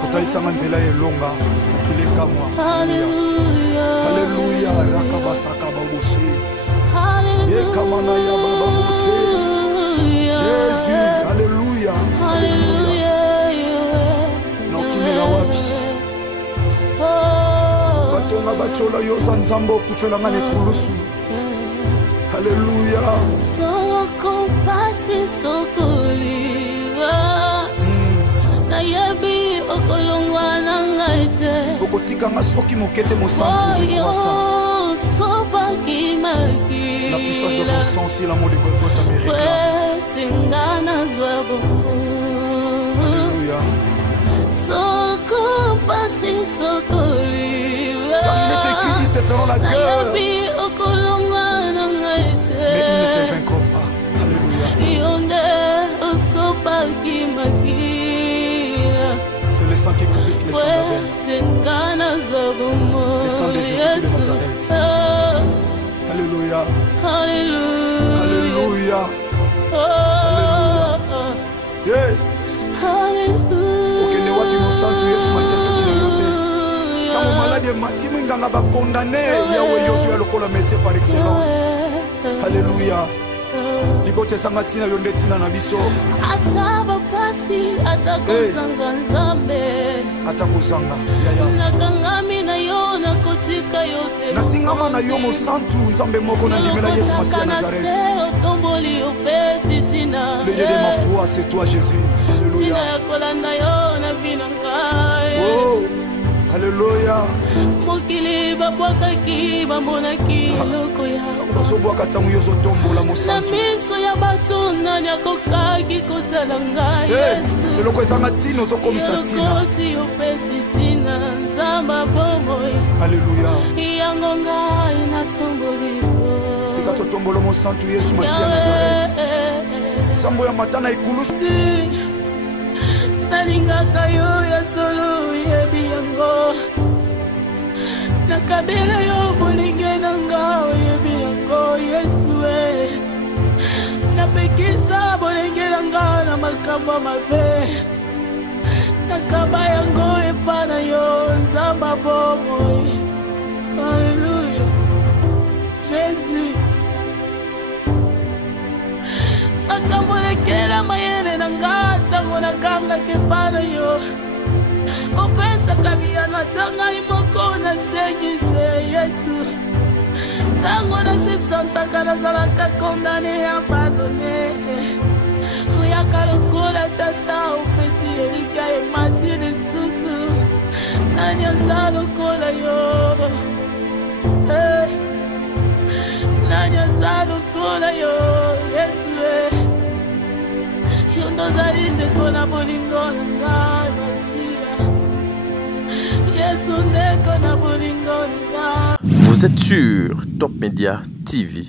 kotalisa nzela elonga kileka mwa. Alléluia rakabasaka baboshe yekamana ya baba boshe Jésus alléluia alléluia na okimela wapi batonga bachola yosa nzambo kufela ngane kulusu. Alléluia soko pasi sokoliwa na yebi okolongwa na ngaite okotika masoki mokete mosantu je crois ça sopa kimaki la puissance de ton sang c'est l'amour de Golgotha me réclame. Alléluia soko pasi sokoliwa il est écrit ils te feront la guerre mais ils ne te vaincront pas. Alléluia. C'est le sang qui coule plus que le sang d'Abel. Le sang de Jésus de Nazareth. Alléluia. Alléluia. Alléluia. Yeah. Okende wapi mosantu Yesu masiasa kinoyote. Tango malade matimu nganga ba condamné yawe Yoshua lokola métier par excellence. Alléluia. Libote sangatina yonde tina na biso. Ataba pasi atakozanga nzambe. Atakozanga. Yaya. Nakangami na yo na kotika yote. Natingama na yo mosantu nzambe moko na ndimela Yesu Masiya Nazareth. Otomboli opesi tina. Le Dieu de ma foi c'est toi Jésus. Alléluia. Tina kolanda yo na binanga. Oh. Alléluia. Mokili babwakaki bamonaki lokoya. Basobwaka tangu yozo tombola mosantu. Na miso ya bato nani akokaki kotalanga Yesu. Eloko ezanga tino zokomisa tina. Elokoti opesi tina nzamba bomoi. Alléluia. Yangonga inatomboli. Tika totombolo mosantu Yesu Masiya Nazareth. Sambo ya matana ikulusi. Nalingaka yo ya solo yebi yango nakabela yo bolinge nanga yebi yango Yesu napekisa bolinge nanga na makambo mabe nakaba yango epana yo nzamba bomoi. Alléluia Jésus akambolekela mayele nanga tango nakanga kepana yo opesa kamiyano atanga imoko na segite Yesu tango na sesanta kana zalaka condamné abandonné oyaka lokola tata opesi elika emati lisusu nani aza lokola yo nani aza lokola yo Yesu yondozali ndeko na bolingo nanga masila Yesu ndeko na bolingo nanga. Vous êtes sur Top Media TV.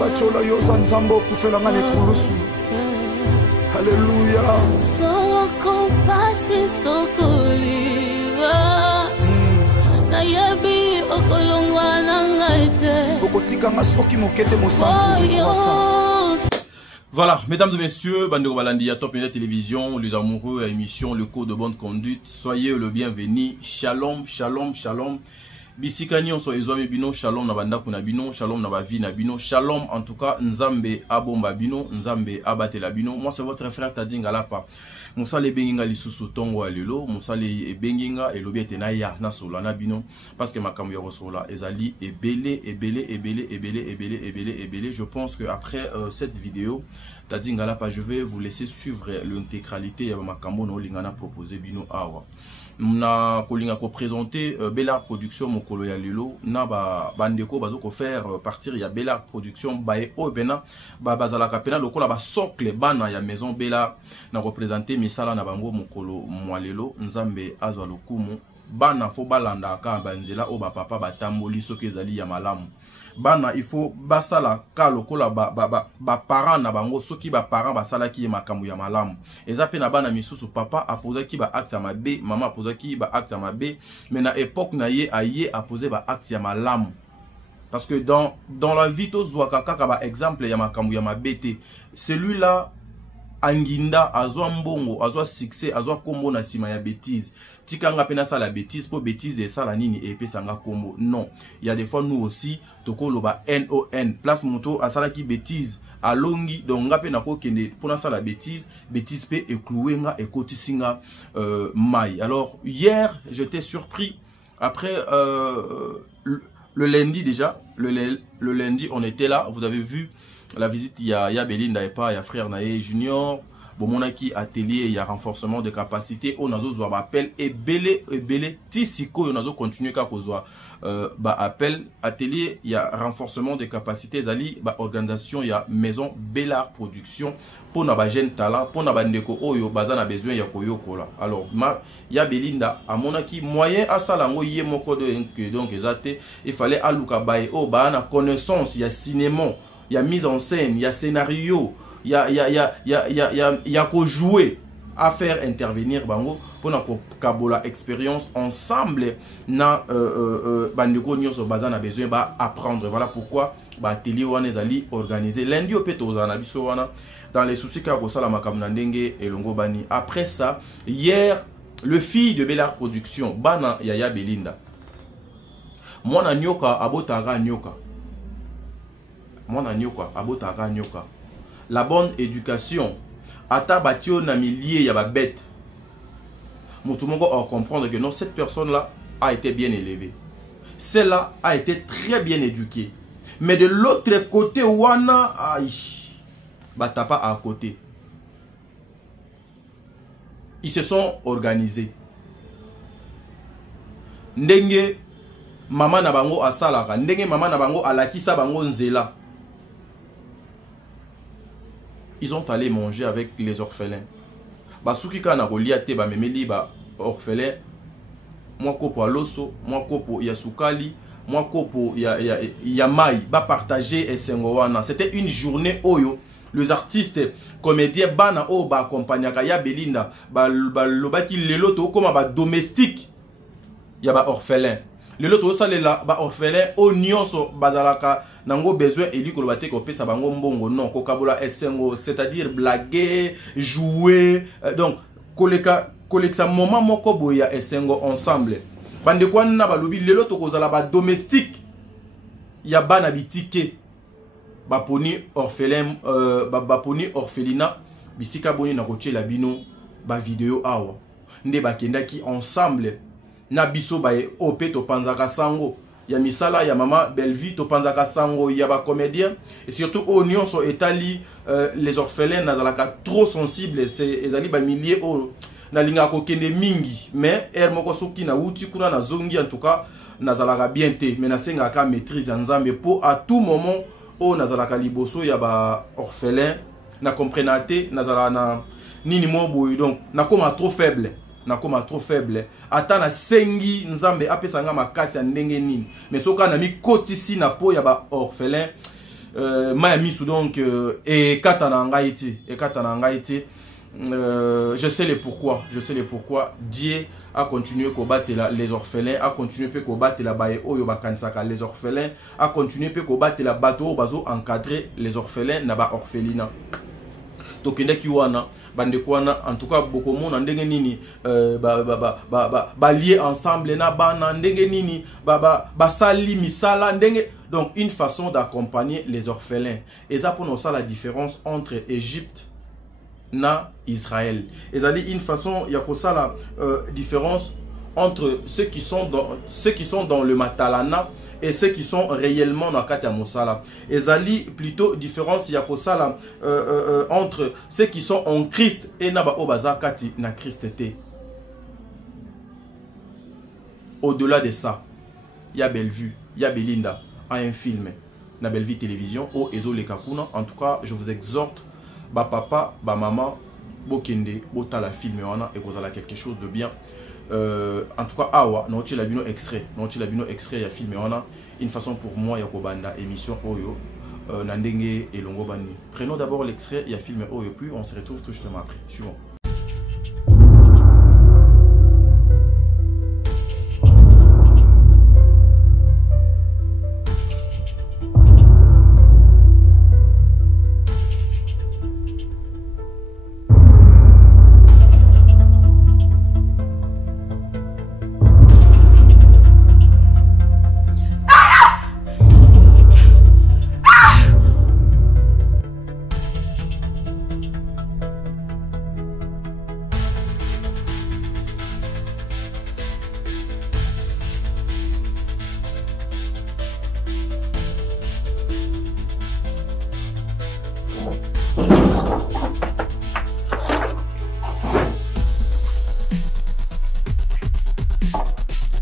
Bachola yosa nzambo kufela ngane kulusu. Alléluia. Soko pasi sokoliwa na yebi okolongwa na ngaite okotika masoki mokete mosantu je crois ça. Voilà, mesdames et messieurs, Bandeko Balandi à Top Media Télévision, les amoureux à émission Le Code de Bonne Conduite, soyez le bienvenu. Shalom, shalom, shalom. Bisikani on soit ezwami bino, shalom na banda kuna bino, shalom na bavi na bino, shalom en tout cas, nzambe abomba bino, nzambe abatela bino. Moi c'est votre frère Tadinga Lapa. Musale benginga lisusu tongo alelo, musale benginga elobi tena ya na solana bino parce que makambo ya rosola ezali ebele. Je pense que après cette vidéo, Tadingala pa je vais vous laisser suivre l'intégralité ya makambo na lingana proposer bino awa. Na kolinga ko présenter Bellard Production mokolo ya lelo na bandeko bazo ko faire partir ya Bellard Production bae o bena bazala kapena lokola ba socle bana ya maison Bellard na représenter misala na bango mokolo mwalelo nzambe azwa lokumu bana fo balanda ka banzela o ba papa batamboli soki ezali ya malamu bana il faut basala ka lokola ba parents na bango soki ba parents basala ki makambo ya malamu eza pe na bana misusu papa apoza ki ba acte ya mabe maman apoza ki ba acte ya mabe mais na époque na ye aye aposer ba acte ya malamu parce que dans la vie to zwaka kaka ba exemple ya makambo ya mabete celui-là anginda azwa mbongo azwa succès azwa kombo na sima ya bêtise tikanga pena ça la bêtise pour bêtise et ça la nini et pe sanga kombo non il y a des fois nous aussi tokolo ba non place moto asala ki bêtise alongi donc nga pena ko kende pona ça la bêtise pe ekloué nga ekotisinga mai. Alors hier j'étais surpris après le lundi déjà le lundi on était là, vous avez vu la visite, il y a Belinda et pas, il y a frère Naé Junior, bon mon qui atelier, il y a renforcement de capacité, on a besoin d'appel et belé tisiko, on a besoin continuer qu'à cause appel atelier, il y a renforcement de capacité, zali organisation, il y a maison Bellard Production pour na jeune talent, pour na bandeko oyo bazana besoin ya koyoko là. Alors il y a Belinda à mon qui moyen à salango yé moko de donc ezate, il fallait aluka bae o ba na connaissance, il y a cinéma. Il y a mise en scène, il y a scénario, il y a qu'au jouer à faire intervenir bango pour na kabola expérience ensemble na bandeko nyonso bazana besoin ba apprendre. Voilà pourquoi ba atelier wana ezali organisé lundi au peto za na biso wana dans les soucis ka ko sala makamna ndenge elongo bani. Après ça hier le fils de Bellard Production bana Yaya Belinda mwana nyoka abotaka nyoka mwana nyoka abotaka nyoka la bonne éducation ata batio na milieu ya ba bête mutu moko a comprendre que non cette personne là a été bien élevée, celle-là a été très bien éduquée, mais de l'autre côté wana aïe batapa à côté ils se sont organisés ndenge maman na bango asalaka ndenge maman na bango alakisa bango nzela. Ils ont allé manger avec les orphelins. Basuki kana kolia te ba memeli ba orphelin. Moi kopo aloso, moi kopo ya sukali, moi kopo ya mai ba partager esengo wana. C'était une journée oyo les artistes comédiens bana o ba accompagnaka ya Belinda ba lobaki lelo to koma ba domestique ya ba orphelin. Lelo to salela ba orphelin o nyonso bazalaka nango besoin eli ko lobate ko pesa bango mbongo non ko kabola esengo, c'est-à-dire blaguer, jouer, donc koleka moment moko boya esengo ensemble. Bande kwa na balobi lelo to kozala ba domestique ya bana bitike ba poni orphelin ba poni orphelinat bisika boni na kochela bino ba vidéo awa nde bakendaki ensemble na biso bae ope to panzaka sango ya misala ya mama Belleville to panzaka sango ya ba comédien et surtout au nyonso etali les orphelins nazalaka trop sensible c'est ezali ba milliers o na linga ko kende mingi mais moko soki na uti kuna na zongi en tout cas nazalaka bien te mais na senga ka maîtrise nzambe pour à tout moment o nazalaka liboso ya ba orphelin na comprenate nazala na nini mo boy donc na koma trop faible. Nakoma trop faible ata na sengi nzambe apesanga makasi ya ndenge nini mais soka na mi kotisi na po ya ba orphelin maya misu donc et katana ngaiti je sais le pourquoi Dieu a continué à combattre les orphelins, a continué à combattre la baie oyo bakansaka les orphelins, a continué à combattre la bateau bazo encadrer les orphelins na ba orphelinat. Tokende kiwana bande kwana en tout cas beaucoup monde ndenge nini ba lier ensemble na bana ndenge nini ba sali misala ndenge donc une façon d'accompagner les orphelins et ça pour nous ça la différence entre Égypte na Israël et ça dit une façon il y a que ça la différence entre ceux qui sont dans le matalana et ceux qui sont réellement dans Katia Mosala. Ezali plutôt différence ya kosala entre ceux qui sont en Christ et naba obaza kati na Christ té. Au-delà de ça, il y a Bellevue, il y a Belinda, a un film na Bellevue Télévision au Ezo Lekakuna. En tout cas, je vous exhorte, ba papa, ba maman, bokende, bota la film et vous avez quelque chose de bien. En tout cas, awa, non tu la bino extrait, il y a film une façon pour moi ya kobanda émission oyo nandenge et longo bani. Prenons d'abord l'extrait, il y a film oyo puis on se retrouve tout justement après. Suivant.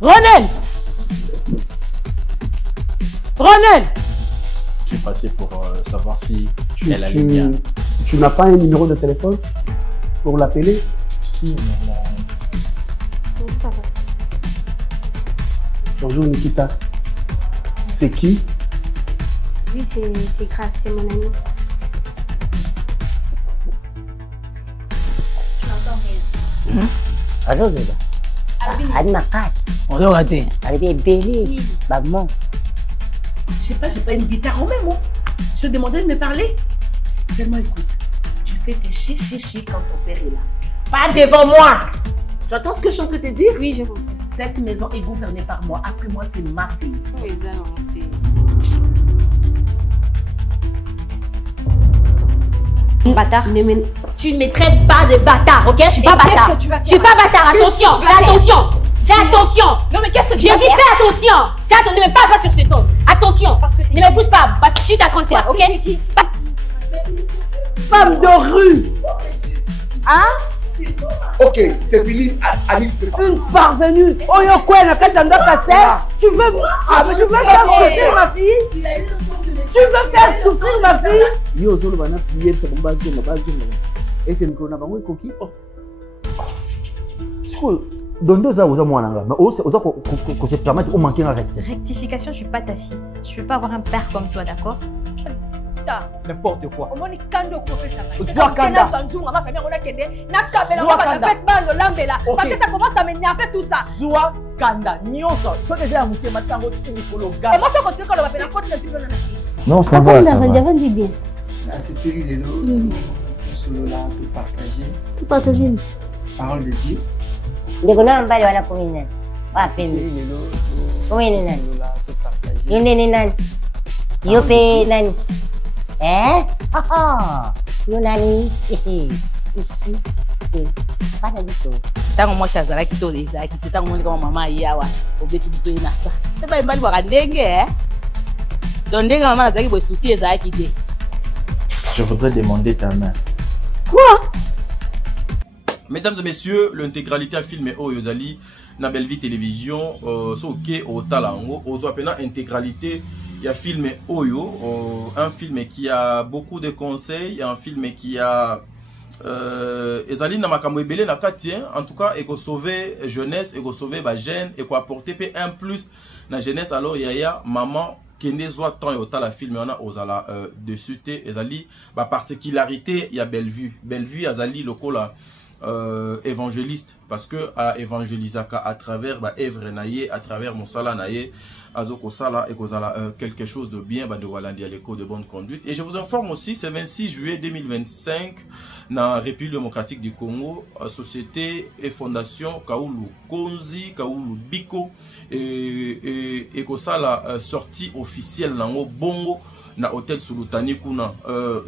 Ronel! Ronel! Je suis passé pour savoir si elle allait bien. Tu n'as pas un numéro de téléphone pour l'appeler? Si, mais Bonjour Nikita. C'est qui? Oui, c'est Grace, c'est mon ami. Tu n'entends rien. Allô, Anne Macasse. On doit rater. Elle est belle. Maman. Je sais pas, j'ai pas une guitare en même. Je te demandais de me parler. Tellement écoute, tu fais tes chichi quand ton père est là. Pas devant moi. Tu entends ce que je suis en train de te dire? Oui, je comprends. Cette maison est gouvernée par moi. Après moi, c'est ma fille. Oui, bâtard. Tu ne me traites pas de bâtard, ok? Je suis pas bâtard. Je suis pas bâtard, attention. Fais attention. Fais attention. Non, mais qu'est-ce que tu as dit? Fais attention. Fais attention, ne me parle pas sur ce ton. Attention. Ne me pousse pas, parce que je suis ta comptière, ok? Femme de rue! Hein? Ok, c'est fini. Allez, Une parvenue! Oh, yo, quoi, la carte d'Anda Kassel? Tu veux faire souffrir ma fille? Tu veux faire souffrir ma fille? Yo, solo bana prier c'est bon base. Et c'est micro na bango koki. Siko dondo za oza mwana nga. Mais oza ko se permettre au manquer un respect. Rectification, je suis pas ta fille. Je peux pas avoir un père comme toi, d'accord? N'importe quoi. Au moins, kando ko fait ça. Zoa kanda. Ma famille on a kende. Na kabela on va faire bando lambela. Parce que ça commence à m'énerver tout ça. Zoa kanda. Nyonso. So déjà ya muke matango tikolo ga. Comment ça continue quand on va faire la côte de Sibona? Non, ça va, ça va. Dis bien. C'était lui, solo là, tout partager. Tout partager. Parole de Dieu. Ndiko na mbali wala kumina. Wapi? Kumina nani? Yule ni nani? Yupi nani? Yunani. Ici. Pas du tout. Tango moi chazala ki to ezaki tango moni kama mama yawa obeti bito inasa te ba mbali baka ndenge donc ndenge mama azaki bo souci ezaki te. je voudrais demander ta main. Quoi? Mesdames et messieurs, l'intégralité à filmer Oyozali na Bellevue Télévision so ke au talango ozo apena intégralité. Il y a film Oyo, un film qui a beaucoup de conseils, un film qui a ezali na makambo ebele na kati, en tout cas eko sauver jeunesse, eko sauver ba jeune, eko apporter pe un plus na jeunesse. Alors yaya maman kende zwa temps yota la film on a ozala dessus te ezali ba particularité ya Bellevue. Bellevue azali lokola évangéliste parce que à évangélisaka à travers ba œuvre naie, à travers mosala naie azoko sala et kozala quelque chose de bien de Walandi à l'école de bonne conduite. Et je vous informe aussi, c'est 26 juillet 2025 dans la République démocratique du Congo, société et fondation Kaoulou Konzi, Kaoulou Biko et kosala sortie officielle nango bongo na hôtel Sulutani kuna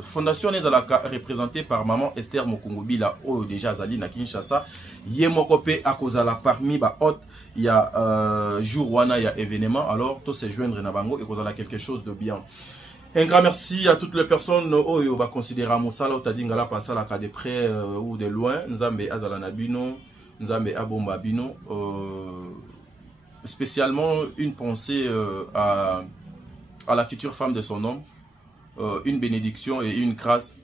fondation ezalaka représentée par maman Esther Mokongobila oyo déjà azali na Kinshasa ye mokopé à cause à la parmi ba hôte il y a jour wana il y a événement alors tout se joindre na bango et cause à quelque chose de bien. Un grand merci à toutes les personnes oyo va considérer mosala otadingala pasala ka de près ou de loin nzambe azala na bino nzambe abomba bino spécialement une pensée à la future femme de son homme, une bénédiction et une grâce.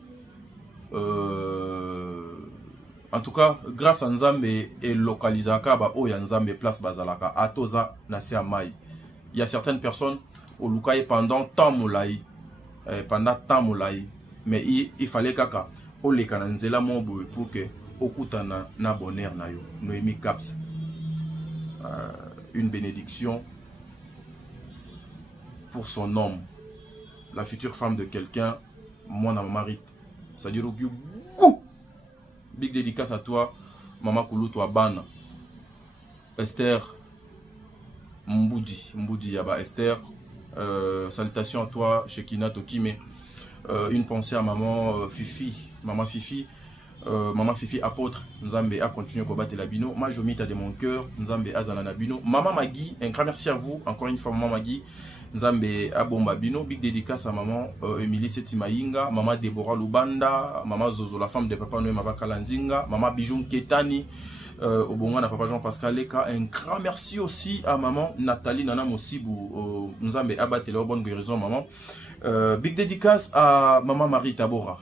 En tout cas, grâce à Nzambe et localisaka ba oya Nzambe place bazalaka atoza na se mai. Il y a certaines personnes au lukaye pendant temps moulaï, mais il fallait kaka o le kananzela mobo pour que okutana na bonheur na yo. Noémie Caps. Une bénédiction pour son homme, la future femme de quelqu'un, moi na mari. C'est-à-dire big dédicace à toi, Maman Koulou, toi Ban, Esther Mboudi Yaba Esther, salutations à toi, Shekina Tokime, une pensée à Maman Fifi, Maman Fifi apôtre, Nzambe a continué à combattre la bino, ma jomita de mon cœur, Nzambe a zalana bino, Maman Magui, un grand merci à vous, encore une fois Maman Magui, Nzambe a bomba bino, big dédicace à Maman Emilie Setimainga, Maman Deborah Lubanda, Maman Zozo, la femme de Papa Noé Mavaka Lanzinga, Maman Bijoum Ketani, Obonga na Papa Jean-Pascal Leka, un grand merci aussi à Maman Nathalie Nana Mosibou, Nzambe a battu la bonne guérison Maman. Big dédicace à Maman Marie Tabora,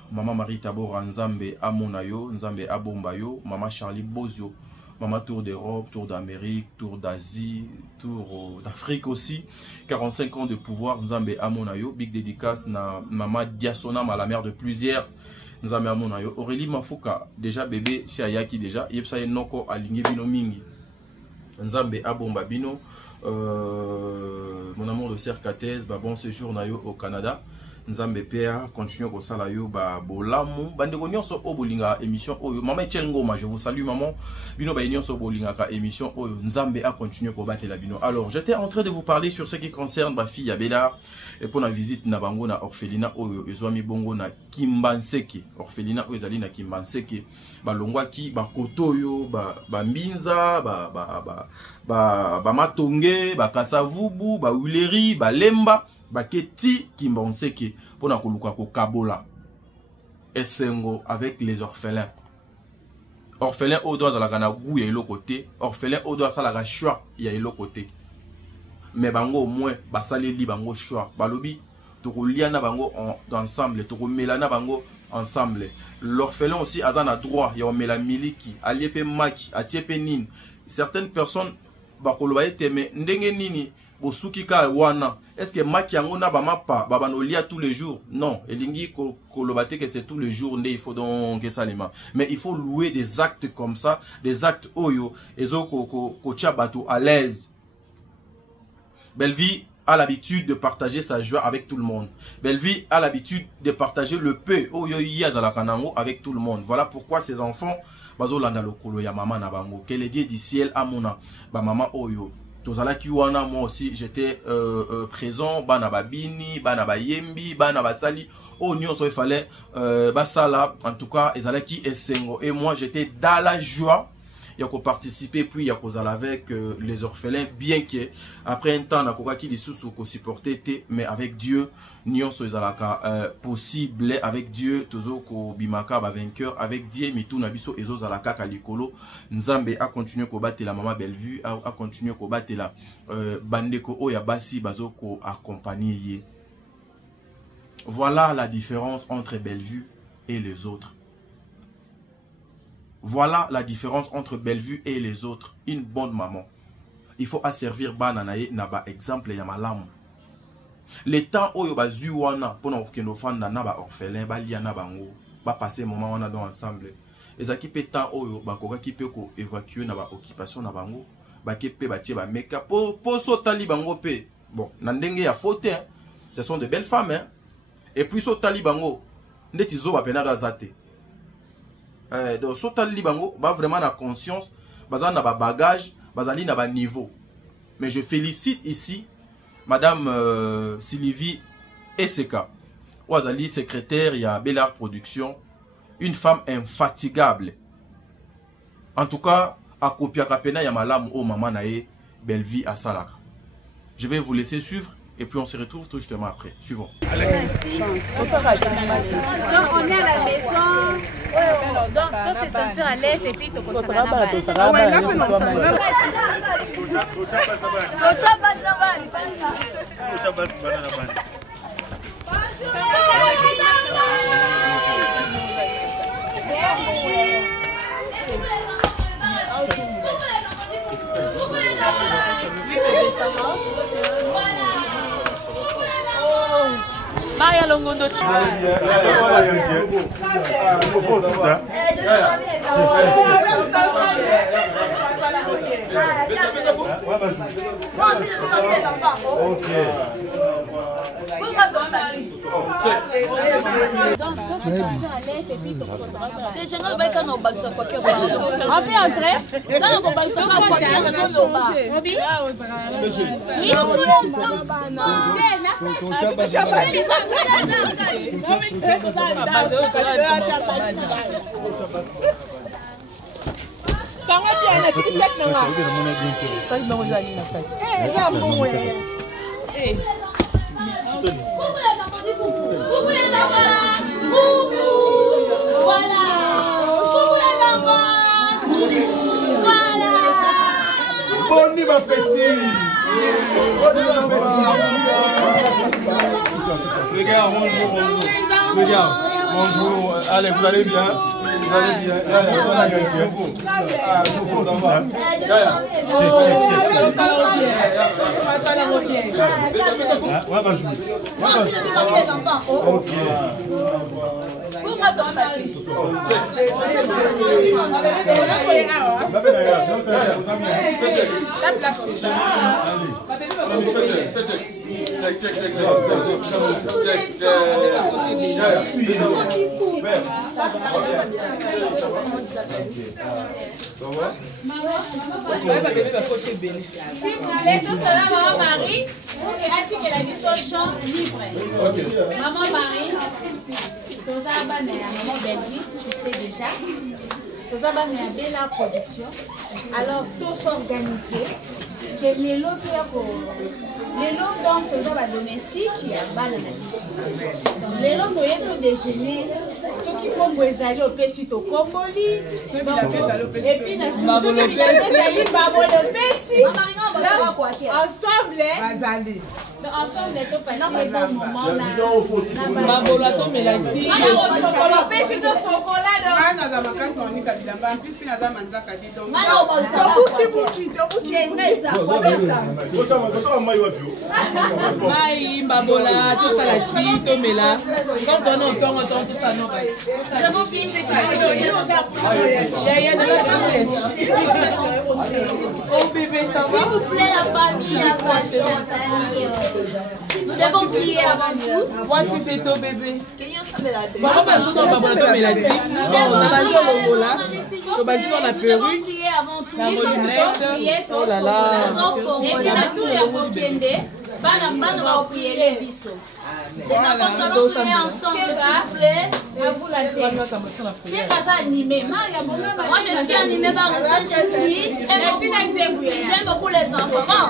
Nzambe Amonayo, Nzambe Abombayo, Maman Charlie Bozio, Maman Tour d'Europe, Tour d'Amérique, Tour d'Asie, Tour d'Afrique aussi, 45 ans de pouvoir, Nzambe Amonayo, big dédicace na Maman Diasonam à la mère de plusieurs, Nzambe Amonayo, Aurélie Mafouka, déjà bébé, si Ayaki déjà, Yepsa Noko aligné Bino Mingi, Nzambe Abomba Bino. Mon amour de Serre Katez, bon séjour nayo au Canada. Nzambe Pea, continue au salayo, bolamu. Bandeko nyonso o bolinga émission oyo. Maman Etienne Ngoma, je vous salue maman. Bino ba nyonso bolinga ka émission oyo. Nzambe a continué ko battre la bino. Alors, j'étais en train de vous parler sur ce qui concerne ma fille Abela et pour la visite na bango na orphelinat oyo ezwami bongo na Kimbanseke. Orphelinat oyo ezali na Kimbanseke. Ba longwa ki ba kotoyo, ba mbinza, ba matonge, ba kasavubu, ba wileri, ba lemba. Baketi Kimbanseke pour na koluka ko kabola esengo avec les orphelins. Orphelin au doigt à la gana gou ya côté, orphelin au doigt à la choix ya côté. Mais bango au moins basali li bango choix. Balobi to ko liana bango ensemble, to ko melana bango ensemble. L'orphelin aussi a dans droit ya mela miliki, aliepe maki, atiepe nini. Certaines personnes bakoloba teme ndenge nini bosuki ka wana est-ce que maki yango na ba mapa baba no lia tous les jours non elingi kolobate que c'est tous les jours ndé il faut donc que ça lima mais il faut louer des actes comme ça des actes oyo ezo ko bateau à l'aise. Bellevie a l'habitude de partager sa joie avec tout le monde. Bellevie a l'habitude de partager le peu oyo ya za la kanango avec tout le monde. Voilà pourquoi ces enfants bazolanda lokolo ya mama na bango que le Dieu du ciel amona ba mama oyo tozala kiwana moi aussi j'étais présent bana babini bana bayembi bana basali o nyonso il fallait basala en tout cas ezalaki esengo et moi j'étais dans la joie il y a participer puis il y a kozala avec les orphelins bien que après un temps nakoka ki lisusu ko supporter mais avec Dieu nyonso ezalaka possible avec Dieu tozo ko bimaka ba vainqueur avec Dieu mitu na biso ezo zalaka ka likolo. Nzambe a continuer ko battre la maman Bellevue a continuer ko battre la bandeko oya basi bazo ko accompagner. Voilà la différence entre Bellevue et les autres. Voilà la différence entre Bellevue et les autres. Une bonne maman. Il faut asservir bananaye naba exemple ya malamu. Les temps oyo bazu wana pona okendo fanda na ba orphelin ba lia na bango ba passer moment wana dans ensemble. Ezaki pe temps oyo bakoka ki pe ko évacuer na ba occupation na bango ba ke pe ba tie ba meka po sotali bango pe. Bon, na ndenge ya faute hein. Ce sont de belles femmes hein. Et puis sotali bango ndeti zo ba penada zate. Donc sotali libango ba vraiment na conscience baza na ba bagage bazali na ba niveau. Mais je félicite ici madame Sylvie Eseka Ouazali secrétaire il y a Bellard Production, une femme infatigable. En tout cas à copier à pena ya malam au maman nae belle vie à Salaka. Je vais vous laisser suivre et puis on se retrouve tout justement après. Suivons. Donc on est à la maison. Donc on se sentir à l'aise et puis tu peux Maria Longondo. Bonne ma petite. Les gars, bonjour. Les gars, bonjour. Allez, vous allez bien? Vous allez bien? Ça va? Ok. S'il vous plaît, tout cela, maman Marie, elle a dit qu'elle a dit son chant libre. Maman Marie, maman Belle-Vie, tu sais déjà. Nous avons une belle production. Alors, tous s'organiser. Que les lots donc faisant la domestique, il y a mal à la mission. Donc, les lots nous aident déjeuner. Ceux qui vont vous aller au Pessit au Comboli. Et puis, ceux qui viennent aller au Pessit. Ensemble, ensemble, tout passer un bon moment. Maï, Babola, tout ça la tite, Tomela. Quand on entend tout ça, non. Oh bébé, ça va. S'il vous plaît, la famille, la famille. Nous devons prier avant tout. What is it, oh bébé? Maman, on va dans la perruque, la monnette, oh là là. Et puis, la tour est pour Kende. Bana va prier les bisous. Les enfants, nous allons prier ensemble, s'il vous plaît. À vous la prière. Moi, je suis animée par le Saint-Esprit. J'aime beaucoup les enfants. Bon,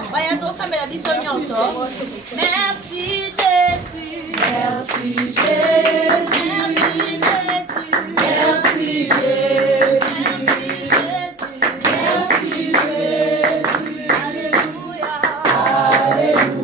merci Jésus. Merci Jésus. Merci Jésus. Merci Jésus. Merci Jésus. Alléluia. Alléluia.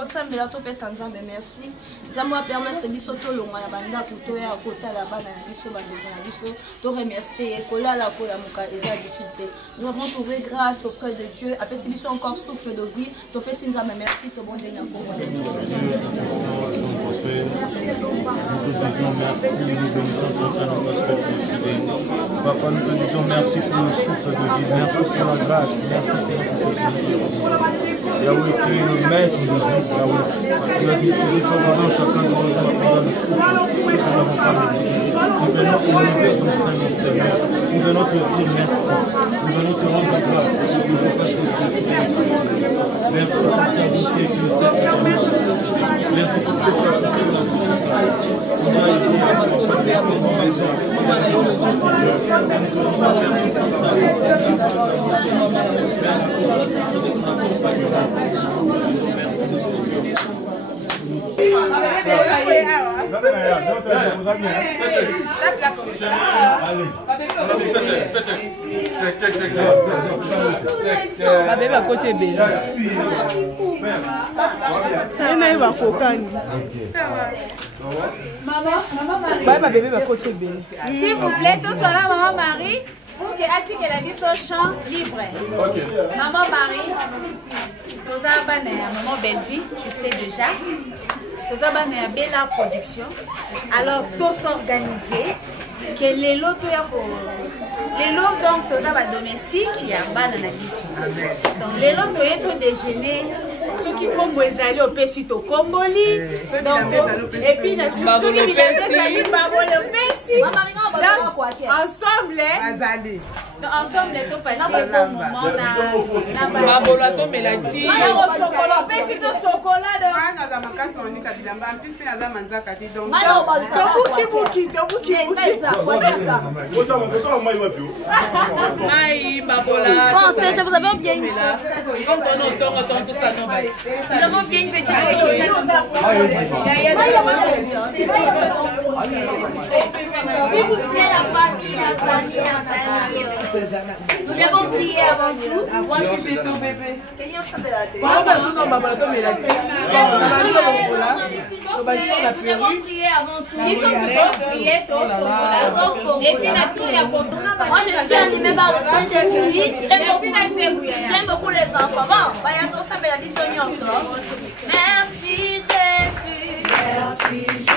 tokosambela topesa nzambe merci nzambe apermettre biso tolongwa na bandako toya kotala bana na biso bandeko na biso toremercie kolala kolamuka eza habitude te. Nous avons trouvé grâce auprès de Dieu apesi biso encore souffle de vie topesi nzambe merci tobonde na kongo. Papa, nous te disons merci pour le souffle de vie, merci pour la grâce, merci pour Yahweh, tu es le maître de vie, Yahweh. Tu as dit que nous avons chacun de nos jours dans le souffle que nous n'avons pas mérité. Nous venons élever ton Saint-Esprit, nous venons te dire merci, nous venons te rendre grâce pour ce que nous faisons. Merci pour ta bonté qui nous fait merci pour ce que tu as fait. On a été à S'il vous plaît, tout cela, maman Marie, pour que Ati qu'elle a dit son chant libre. Maman Marie, nous avons maman Belleville, tu sais déjà. Nous avons une belle production. Alors, tous s'organiser. Que les lots, donc, nous avons domestique, il y a un ban à la biso. Donc, les lots, nous avons déjeuner. Ceux qui comme vous allez au Pesito Komboli. Et puis, ceux qui viennent aller au Pesito. Ensemble, ensemble, nous passons un bon moment. Je vous avais bien une nous avons bien une petite s'il vous plaît, la famille. Nous devons prier avant tout. Nous devons prier avant tout. Ils sont et puis moi je suis animée par le Saint-Esprit. J'aime beaucoup les enfants. Bon, merci Jésus. Merci Jésus.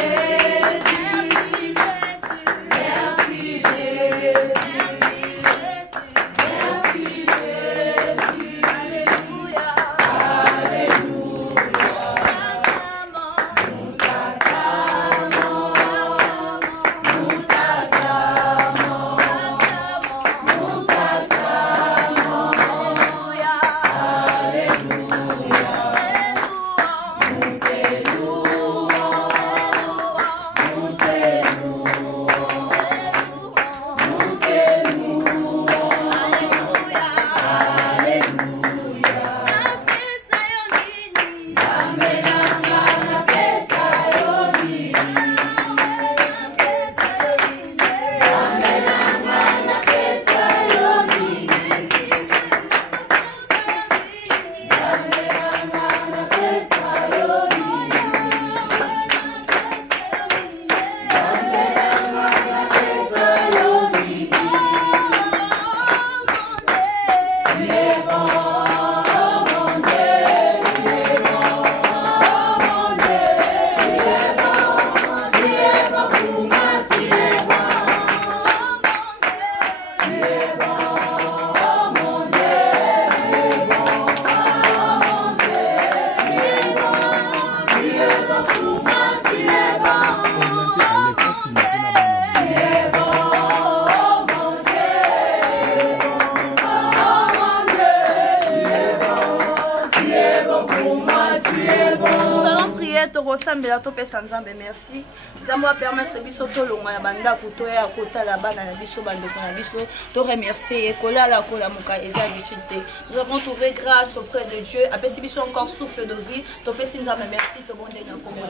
Merci. Ça va permettre biso tolonga ya banda kuto ya kota la bana na biso bandeko na biso to remercier kola la kola muka eza habitude. Nous avons trouvé grâce auprès de Dieu. Apesi biso encore souffle de vie. To pesi nzambe merci to bonde na kombo.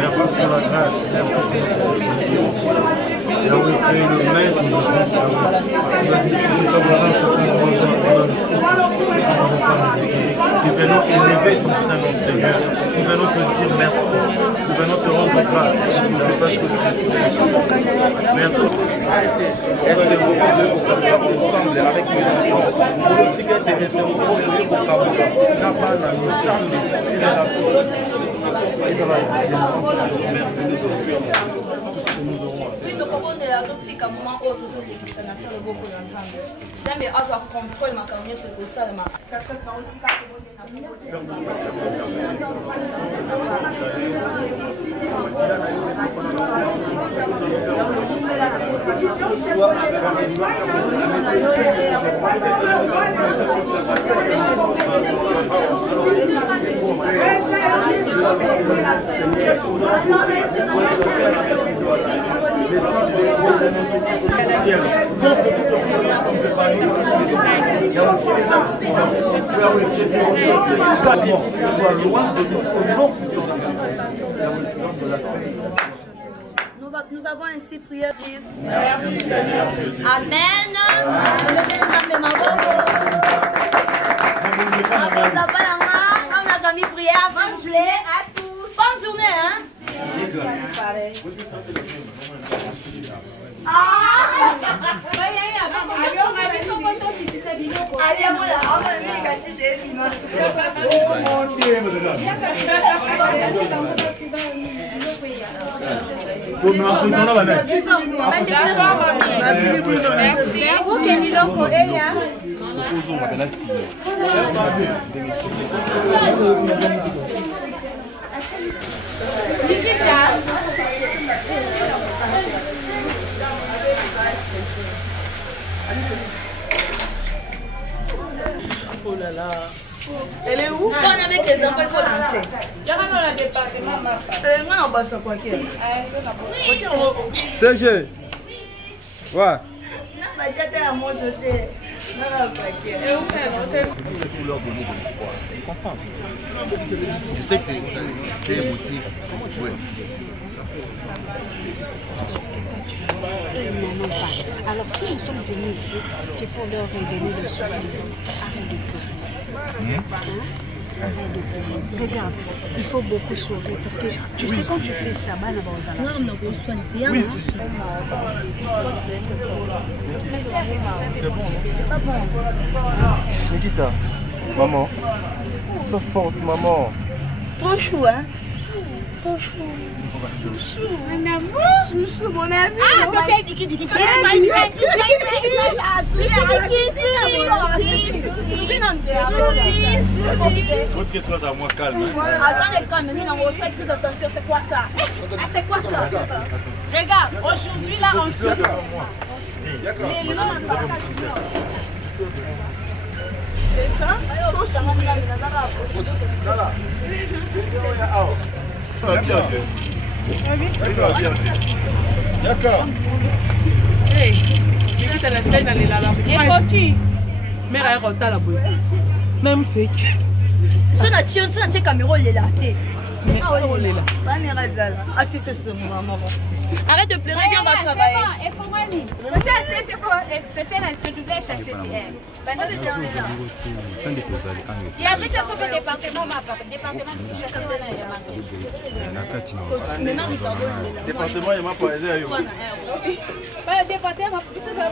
Merci pour la grâce. Yahweh, tu es le maître de notre vie. Nous venons élever ton Saint-Nom, Seigneur. Nous venons te dire merci. Nous venons te rendre grâce. Merci. Est-ce que vous pouvez vous faire ensemble avec les enfants? Vous pouvez te laisser vous poser pour qu'à vous n'a pas la ensemble. tokobondela totika moma oyo tozolekisa na se loboko ya nzambe nzambe azwa contrôle makambo nyonso ekosalema Nous avons ainsi prié. Merci Seigneur Jésus. Amen. Bonne journée à tous. Bonne journée, hein? Oh là là. Elle est où? Quand on est avec les enfants, il faut lancer. CG. Ouais. C'est pour leur donner de l'espoir. Tu comprends? Je sais que c'est émotif. Comment tu veux? Alors si nous sommes venus ici, c'est pour leur donner le sourire. Arrête de pleurer. Arrête de pleurer. Regarde, il faut beaucoup sourire parce que tu sais quand tu fais ça, bah, oui. C'est bon. Nikita, maman, sois forte, maman. Trop chou, hein? Trop chou. Chouchou, mon amour. Chouchou, mon ami. Ah, c'est Diki. Votre question c'est à moi calme. C'est quoi ça? C'est quoi ça? Regarde, aujourd'hui là on se c'est ça? D'accord. Hey, j'ai quitté la scène dans les lalabes. Et qui? Mère a rentré la boue. Même c'est qui? Si on a tiré caméra, il est là. Arrête de pleurer, viens, on va travailler. Il y a plus de département, département de chasse. Département, il m'a pas aidé. Département, il se va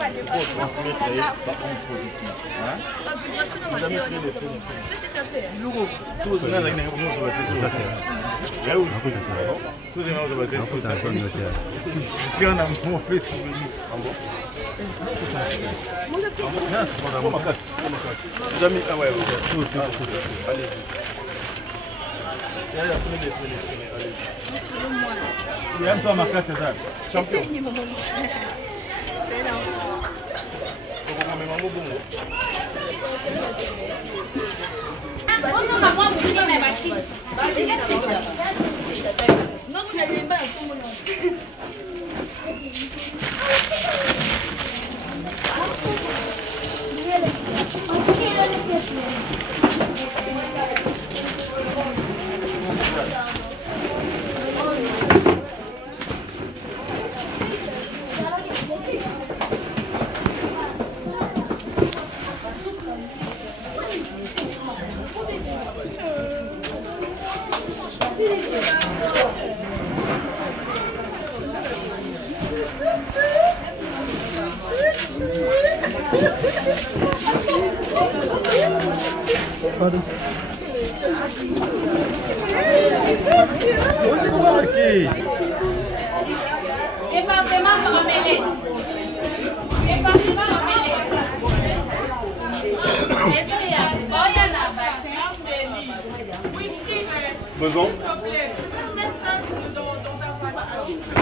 Département omelette. Département omelette. Est-ce qu'il y a la bassin? Oui, Besoin. s'il te plaît. Tu peux mettre ça dans ta voiture.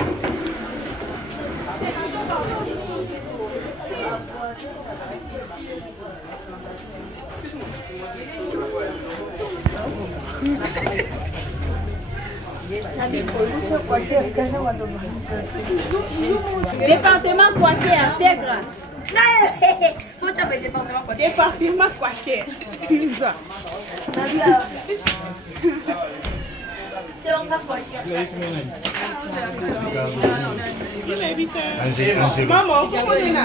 Département Quaker, intègre. Département Quaker. Pizza. Maman, vous connaissez là?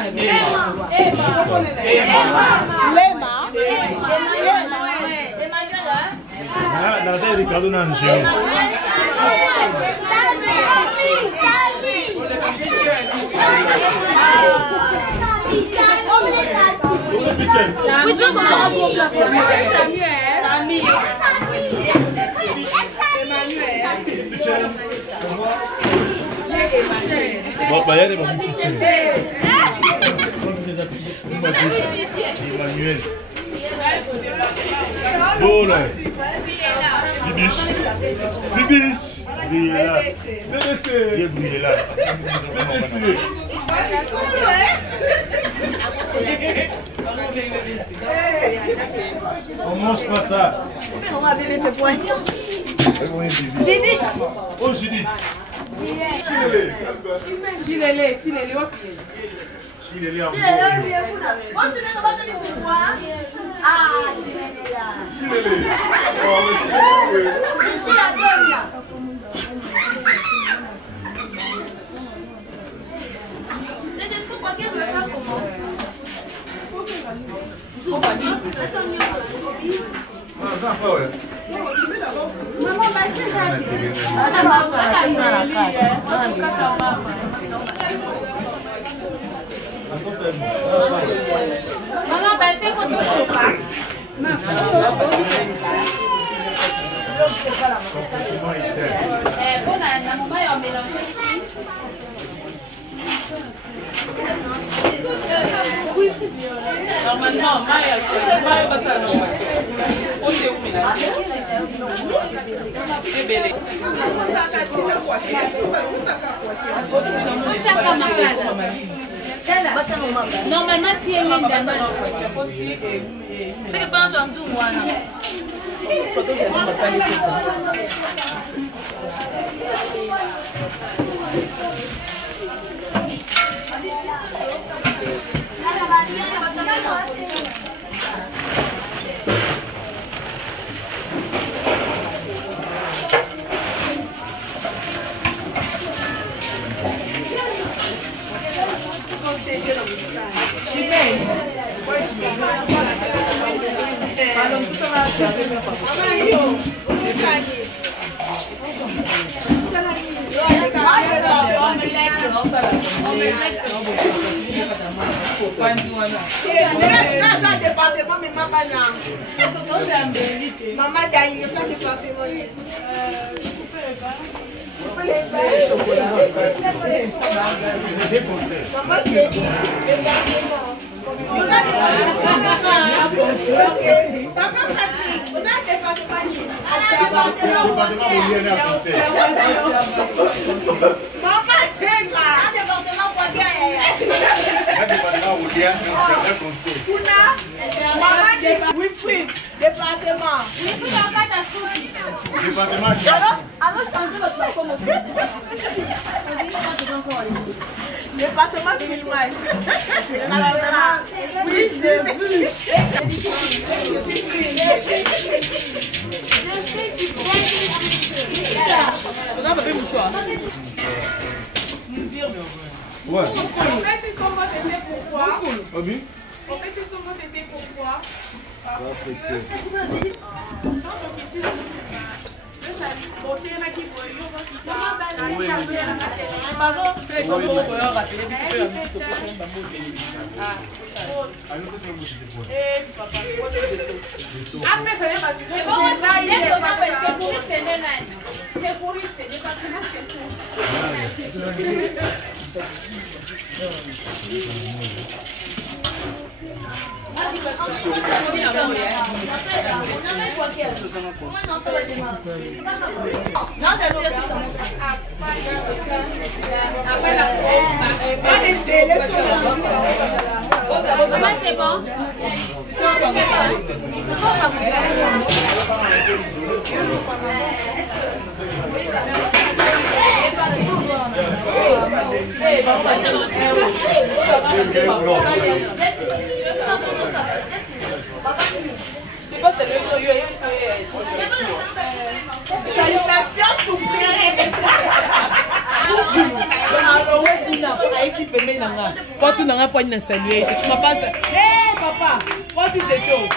Bon, bah, il y a des moments. Emmanuel. Bon, là. Bibiche. Bibiche. Brillez là. BBC. Brillez là. BBC. On mange pas ça. On va bébé ce point. Bibiche. Oh, Judith. Chilele. Moi, je viens de voir de l'histoire. Ah, je viens de là. Chichi la bonne. C'est juste pour qu'il me fasse comment. Maman, bah c'est ça. Maman, bah c'est votre chocolat. Bon, la maman est en mélange ici. Normalement, Maya va ça normal. On sait où il a c'est belle. Normalement, tu es une dame. C'est que pendant ce temps, moi, Maman d'ailleurs, ça département. Maman qui est Papa Patrick, vous avez dépassé Maman c'est grave. Maman Wilfried, département. alors changez votre plateforme aussi. Département de filmage. Oui, j'ai vu. On a pas mouchoir. Ouais. On fait ce son votre été pourquoi? Oui. On fait ce son votre été pourquoi? Parce que C'est bon. Quand tu n'as pas de saluer, tu m'as pas. Hé papa, what is the joke?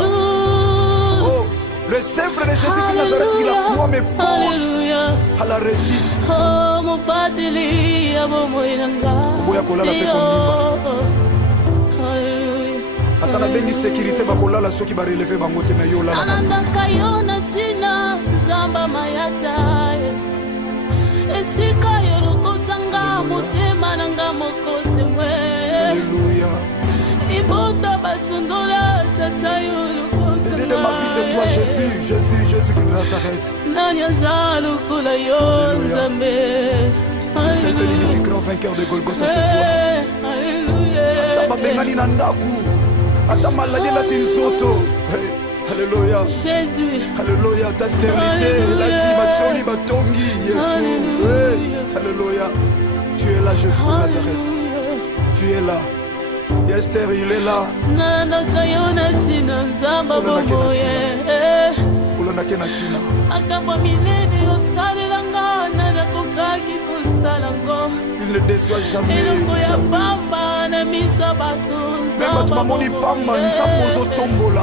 Oh, le Saint-Frère de Jésus de Nazareth, il a croix mais pose à la réussite. Boya kolala pe kondima. Ata na bengi sécurité ba kolala soki ba relever bango te me yo la Ananda kayona tina zamba mayata. Esika yo lokotanga motema nanga mokote mwe. Alléluia. Ibota basundola tata yo lokotanga. L'idée de ma vie c'est toi Jésus, Jésus, Jésus de Nazareth. Nanya zalo kula yo zambe. C'est l'unique grand vainqueur de Golgotha, c'est toi. Alléluia. Ata bengani na ndaku. Ata maladi la tinzoto. Alléluia. Jésus. Alléluia. Ta stérilité, la dit macholi batongi. Jésus. Alléluia. Tu es là, Jésus de Nazareth. Tu es là. Esther, il est là. Nanda kayona tina zamba bomoye. Ulona kenatina. Akamba minene osalelanga nana kokaki kosalango. Il ne déçoit jamais. Eloko ya pamba na misa bato. Même tu mamoni pamba, ni sapo ozotombola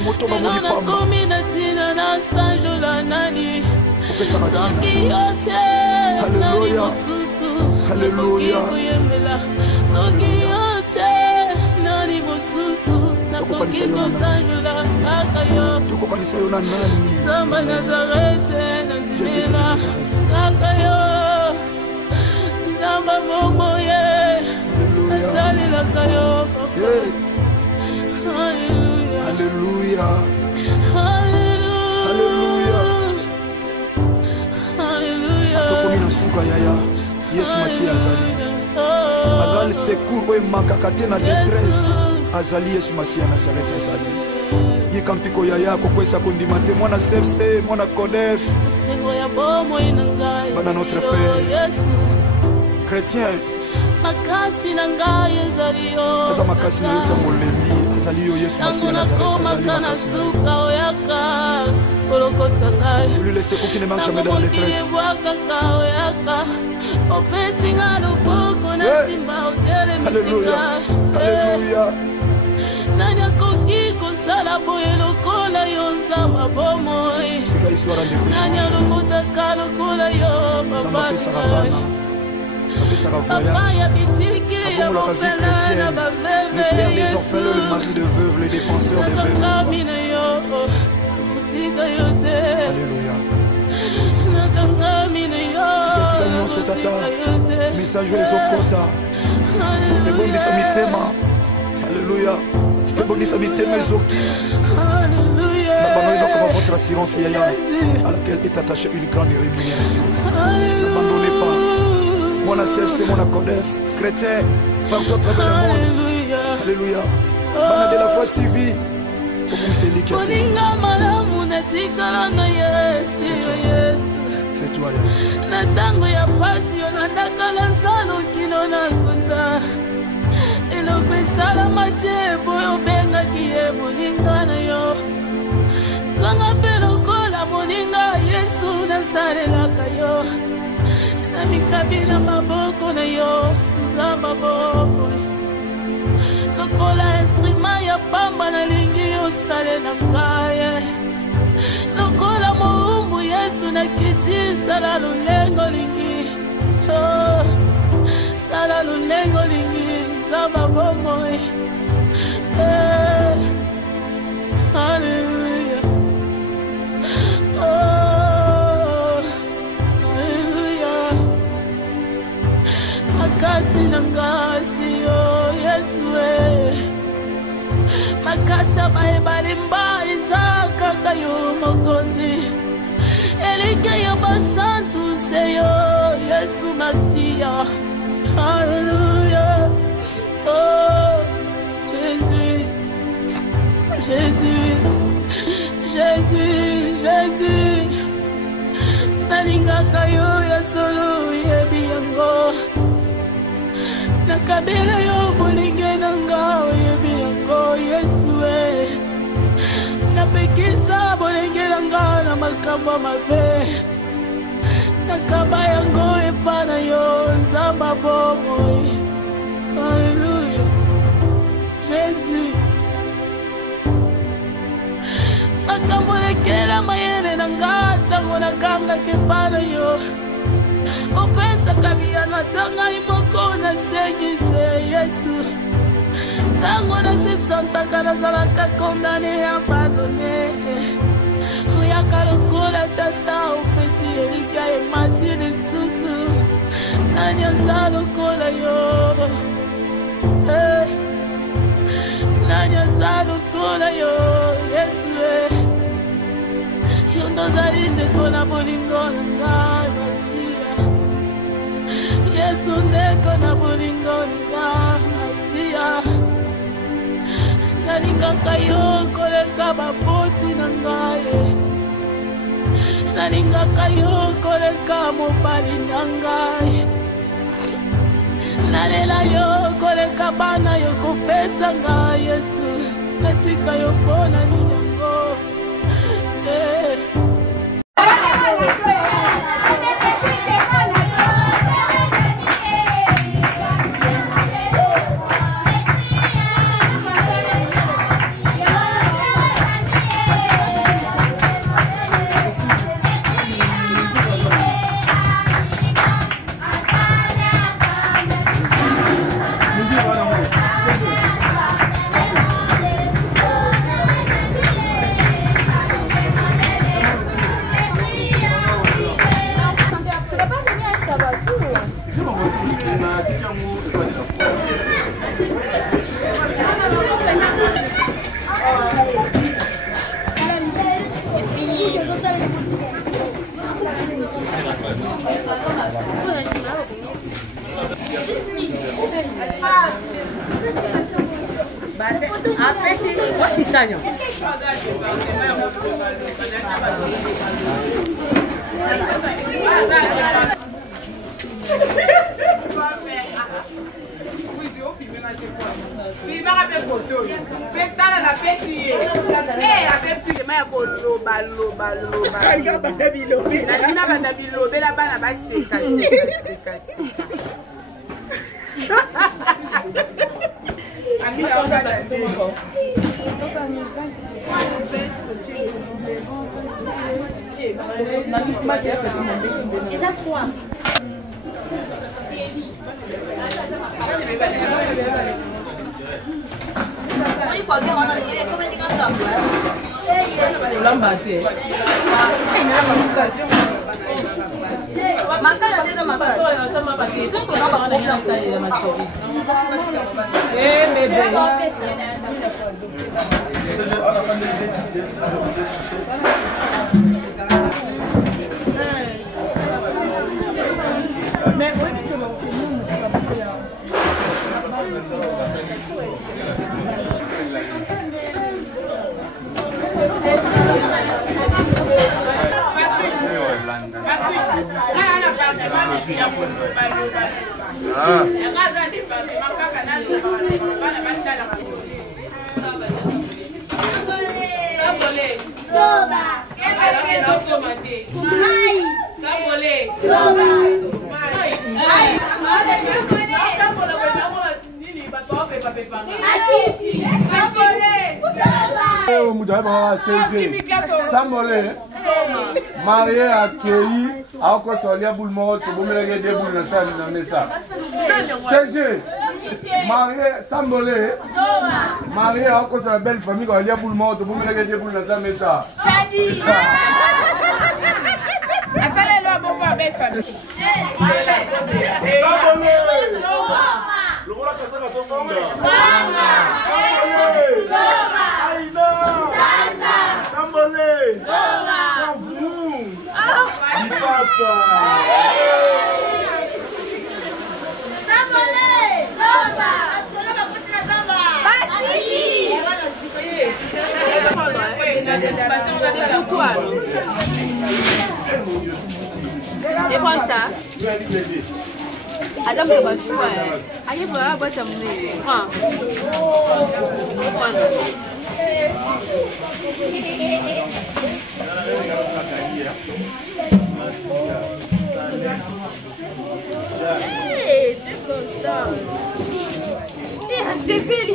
moto mamoni pamba. Nakomi na tina na sanjola nani. Soki yote. Alléluia. Alléluia. Soki tokokanisa yo na nani Zamba Nazarete Nazimela Kakayo Zamba Momoye Azali Lakayo Alléluia Alléluia Alléluia Atokomi na suka yaya Yesu Masi azali secours oyo emakaka te na détresse azali Yesu Masi ya Nazareth azali yika mpiko yaya kokwesa kondima te mwana sepse mwana kodef bana notre père chrétien makasi na ngai ezali yo aza makasi na yo ntango olembi azali yo Yesu Masi ya Nazareth celui le secours qui ne manque jamais dans la détresse Alléluia Alléluia nani akoki kosala boye lokola yo nzamba bomoi nani alokotaka lokola yo papa ya bitiki ya mofela na baveve le père des orphelins, le mari de veuve, le défenseur des veuves Alléluia tikesika nyonso tata message ezokota ebongisa mitema Alléluia ebongisa mitema ezoki na bango comme votre assurance yaya à laquelle est attachée une grande rémunération n'abandonnez pas mwana CFC mwana Codef chrétien partout à travers le monde Alléluia bana de la foi TV obongisa eliki moninga malamu natikala na Yesu c'est toi na tango ya pasi yolandaka na salo kino na konda eloko esalama te boyo obengaki ye moninga na yo kanga mpe lokola moninga Yesu nasalelaka yo na mikabila maboko na yo nzamba boko lokola instrument ya pamba nalingi osalela ngai lokola moumbu Yesu na kiti sala lulengo lingi sala lulengo lingi zamba bomoi Alléluia Alléluia makasi na ngasi yo Yesu makasa baebalimba izakaka yo mokonzi elike yo basantu seyo Yesu Masia Alléluia oh Jésus Jésus Jésus Jésus nalingaka yo ya solo yebi yango nakabela yo bolinge nanga yebi yango Yesu napekisa bolenge nanga na makambo mabe nakaba yango epana yo nzamba bomoi Alléluia Jésus makambo lekela mayele nanga ntango nakangaka epana yo opesaka miyano atangai moko nasengi te Yesu ntango nasesantaka nazalaka kondane abandone oyaka lokola tata opesi elika emati lisusu nani aza lokola yo nani aza lokola yo Yesu yo ndozali ndeko na bolingo na ngai Masia Yesu ndeko na bolingo na ngai Masia nalingaka yo koleka baboti na ngai nalingaka yo koleka mobali na ngai nalela yo koleka bana yo kopesa ngai Yesu natika yo mpona nini yango Ils ont 3. Mais oui, que l'on fait, nous, nous sommes pas Sambolé, marié accueilli, à Okosolia Boulmont, vous me regardez des boules dans la mesa. CG, marié, Sambolé, marié à Okosolia belle famille, quand il y a Boulmont, vous me regardez des boules dans la mesa. Et prends ça. Adam ne va choix. Allez voir la boîte à monnaie. Prends. Hey, c'est content. C'est belle.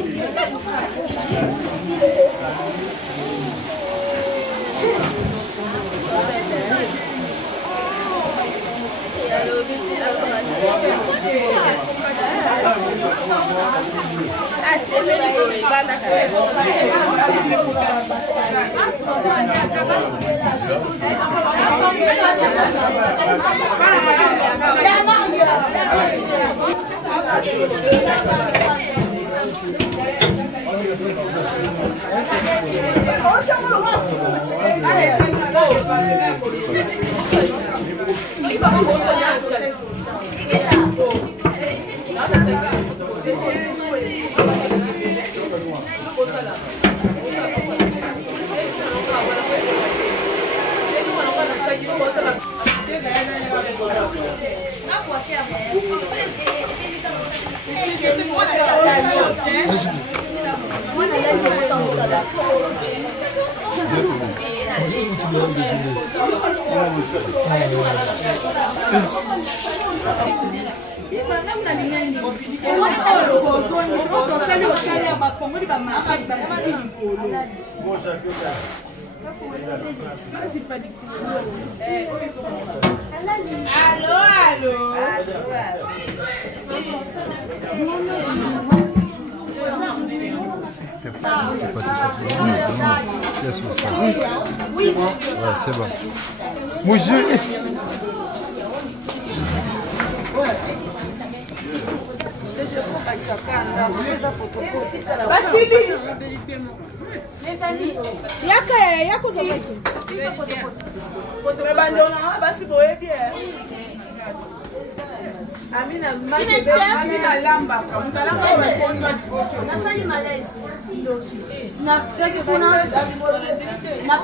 Oui. Ouais, c'est bon. Moi, Les amis, yako Nafani malaise. Na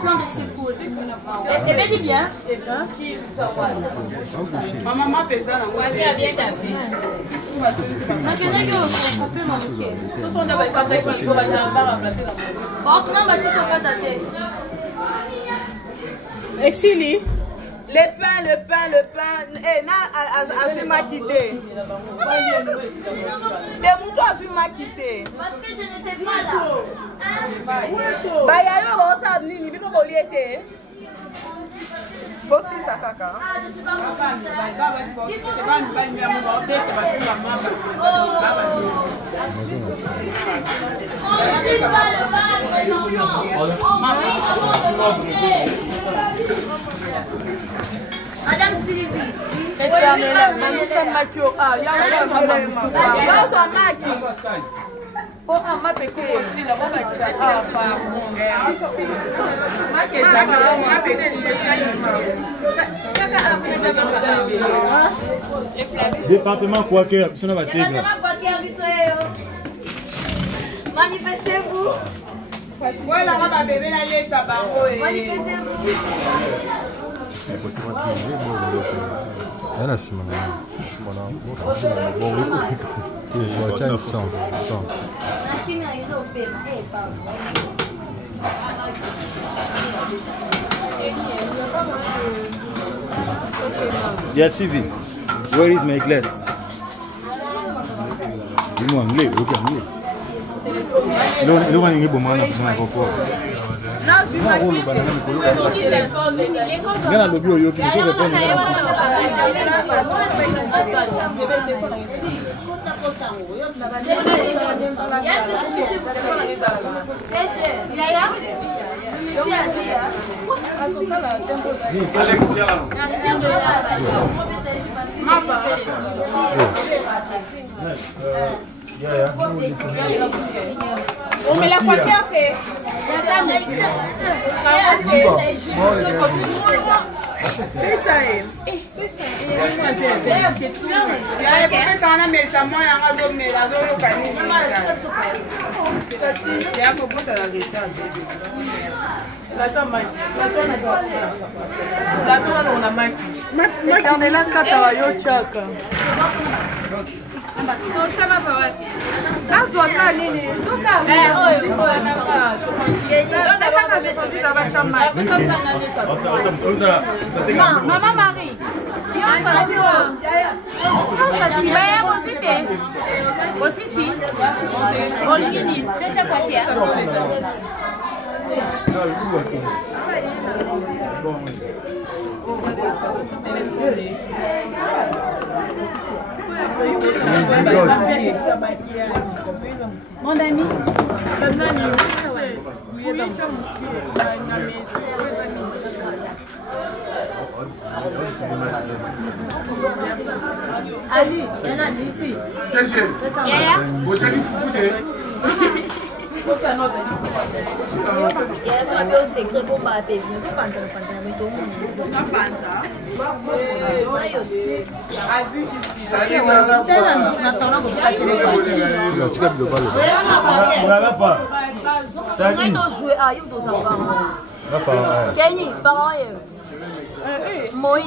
plan de secours. Et bien dit bien. Maman pesa na moi qui a bien cassé. Na kena que on peut manquer. Ce sont des patates qui vont remplacer la. Bon, non, bah c'est ça patate. Et Sili, le pain. Eh, na, a m'a quitté. Les moutons a m'a quitté. Parce que je n'étais pas là. Bah, il y a eu un bon ni vite au liété. Bossi sa kaka. Ah, je suis pas mon Madame Sylvie. Département quoi que ça va manifestez-vous. Voilà, ma bébé la laisse à barreau. Manifestez-vous. Yana Simona. Tiens, ça. Yes, Sylvie. Where is my glass? Dis-moi anglais, ok anglais. Le one est bon, moi, on a compris. Gana lobi oyo ki ko répondre On met la poignard. Maman Marie, mon ami, Ali, il y en a ici. C'est jeune. Vous avez foutu. Et elles sont appelées au secret pour pas appeler. Vous ne pensez pas mais tout le monde. Moïse.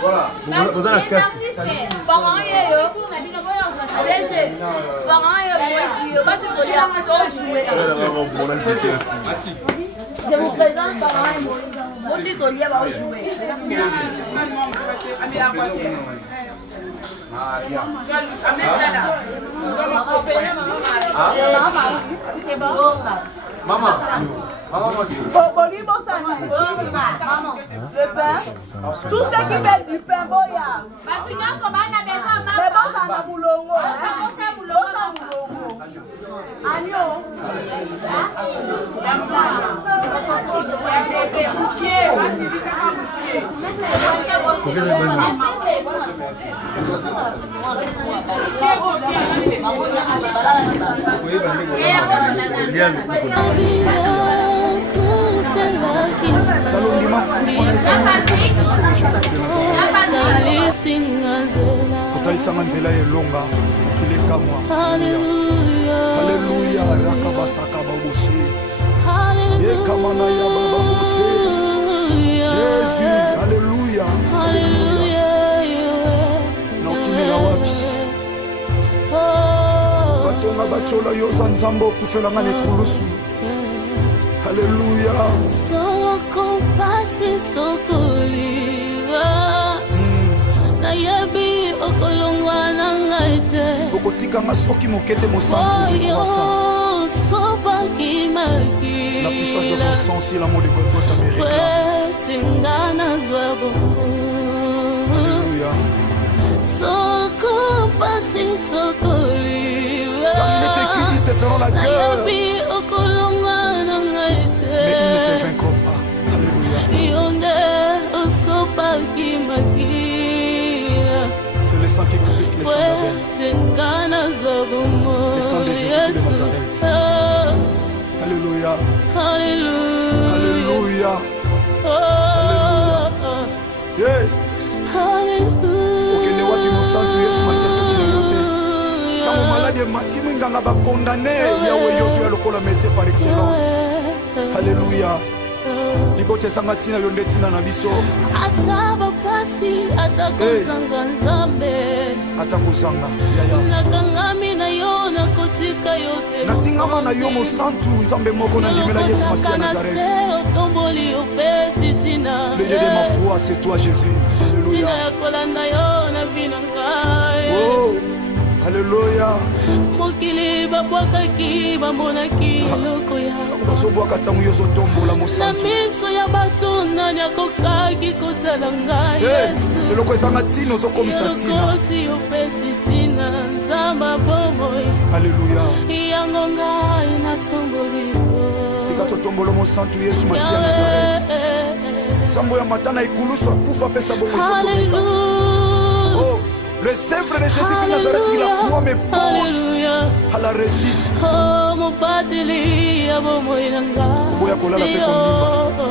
Voilà. Vous avez la caisse. Parents et je vous présente parents et Moïse. Moi aussi, Sonia va jouer. C'est bon. Maman. Le pain. Tout ce qui fait du pain, boya. otalisanga nzela elonga mokili ekamwa. Haleluya. Jésus, alléluia. Alléluia. Naokimela wapi? Batonga bachola yoza nzambo kufelanga nekulusu. Alléluia. Soko pasi sokoliwa. Nayebi okolongwa nangaite. Okotika masoki mokete mosantu je crois ça. La puissance de ton sang, c'est l'amour de Golgotha me réclame. Alléluia. Car il est écrit, ils te feront la guerre, mais ils ne te vaincront pas. Alléluia. C'est le sang qui couvre les sangs d'Abel. Le sang de Jésus de Nazareth. Alléluia. Alléluia. Alléluia. Yeah. Okende wapi mosantu Yesu masiaso kinoyote. Kama malade matimu nganga ba condamné Yahweh Yosué lokola métier par excellence. Alléluia. Libote sanga tina yonde tina na biso. Ataba pasi atakozanga nzambe. Atakozanga. Yaya. Nakangami na yo na kotika yote. Natingama na yo mosantu nzambe moko na ndimela Yesu Masia Nazareth. Otomboli opesi tina. Le Dieu de ma foi, c'est toi Jésus. Alléluia. Tina yakolanda yo na binangai. Oh. Alléluia. Mokili babwakaki bamonaki loko ya. Bazobwaka tango yo zotombola mosantu. Na miso ya bato nani akokaki kotala ngai Yesu. Eloko ezanga tina ozokomisa tina. Elokoti opesi tina nzamba bomoi. Alléluia. Yango ngai natomboli. Tika totombolo mosantu Yesu Masia Nazareth. Zambo ya matana ikulusu akufa pesa bongo ikotomeka. Oh. Le Saint-Frère de Jésus de Nazareth, il a croix mes pose à la récite. Oh, mon pateli, abomoinanga. Oboyakolala pe kondimba.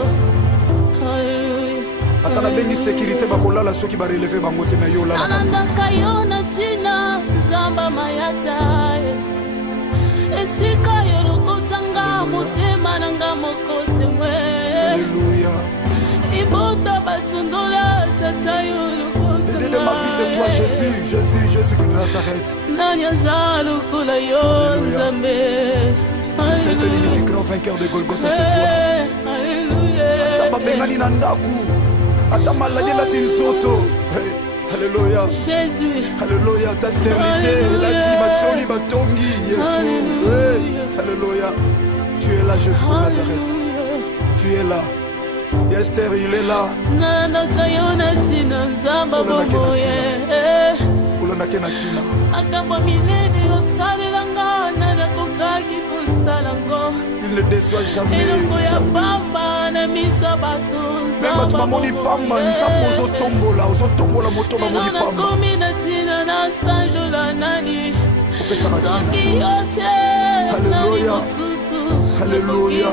Atala bengi sécurité bakolala soki ba relever bango te na yo la. Ananda kayona tina zamba mayata. Esika yo lokotanga motema nanga mokote mwe. Alléluia. Ibota basundola tata yo. De ma vie, c'est toi, Jésus, Jésus, Jésus de Nazareth. Le seul unique grand vainqueur de Golgotha, c'est toi. Alléluia. Alléluia. Jésus. Alléluia. Ta stérilité, la dit, Macholi, Batongi, Jésus. Alléluia. Tu es là, Jésus de Nazareth. Tu es là. Esther, il est là. Il ne déçoit jamais. Même tu m'as moni pamba, nous sommes aux otombola moto m'a moni pamba. Alléluia. Alléluia.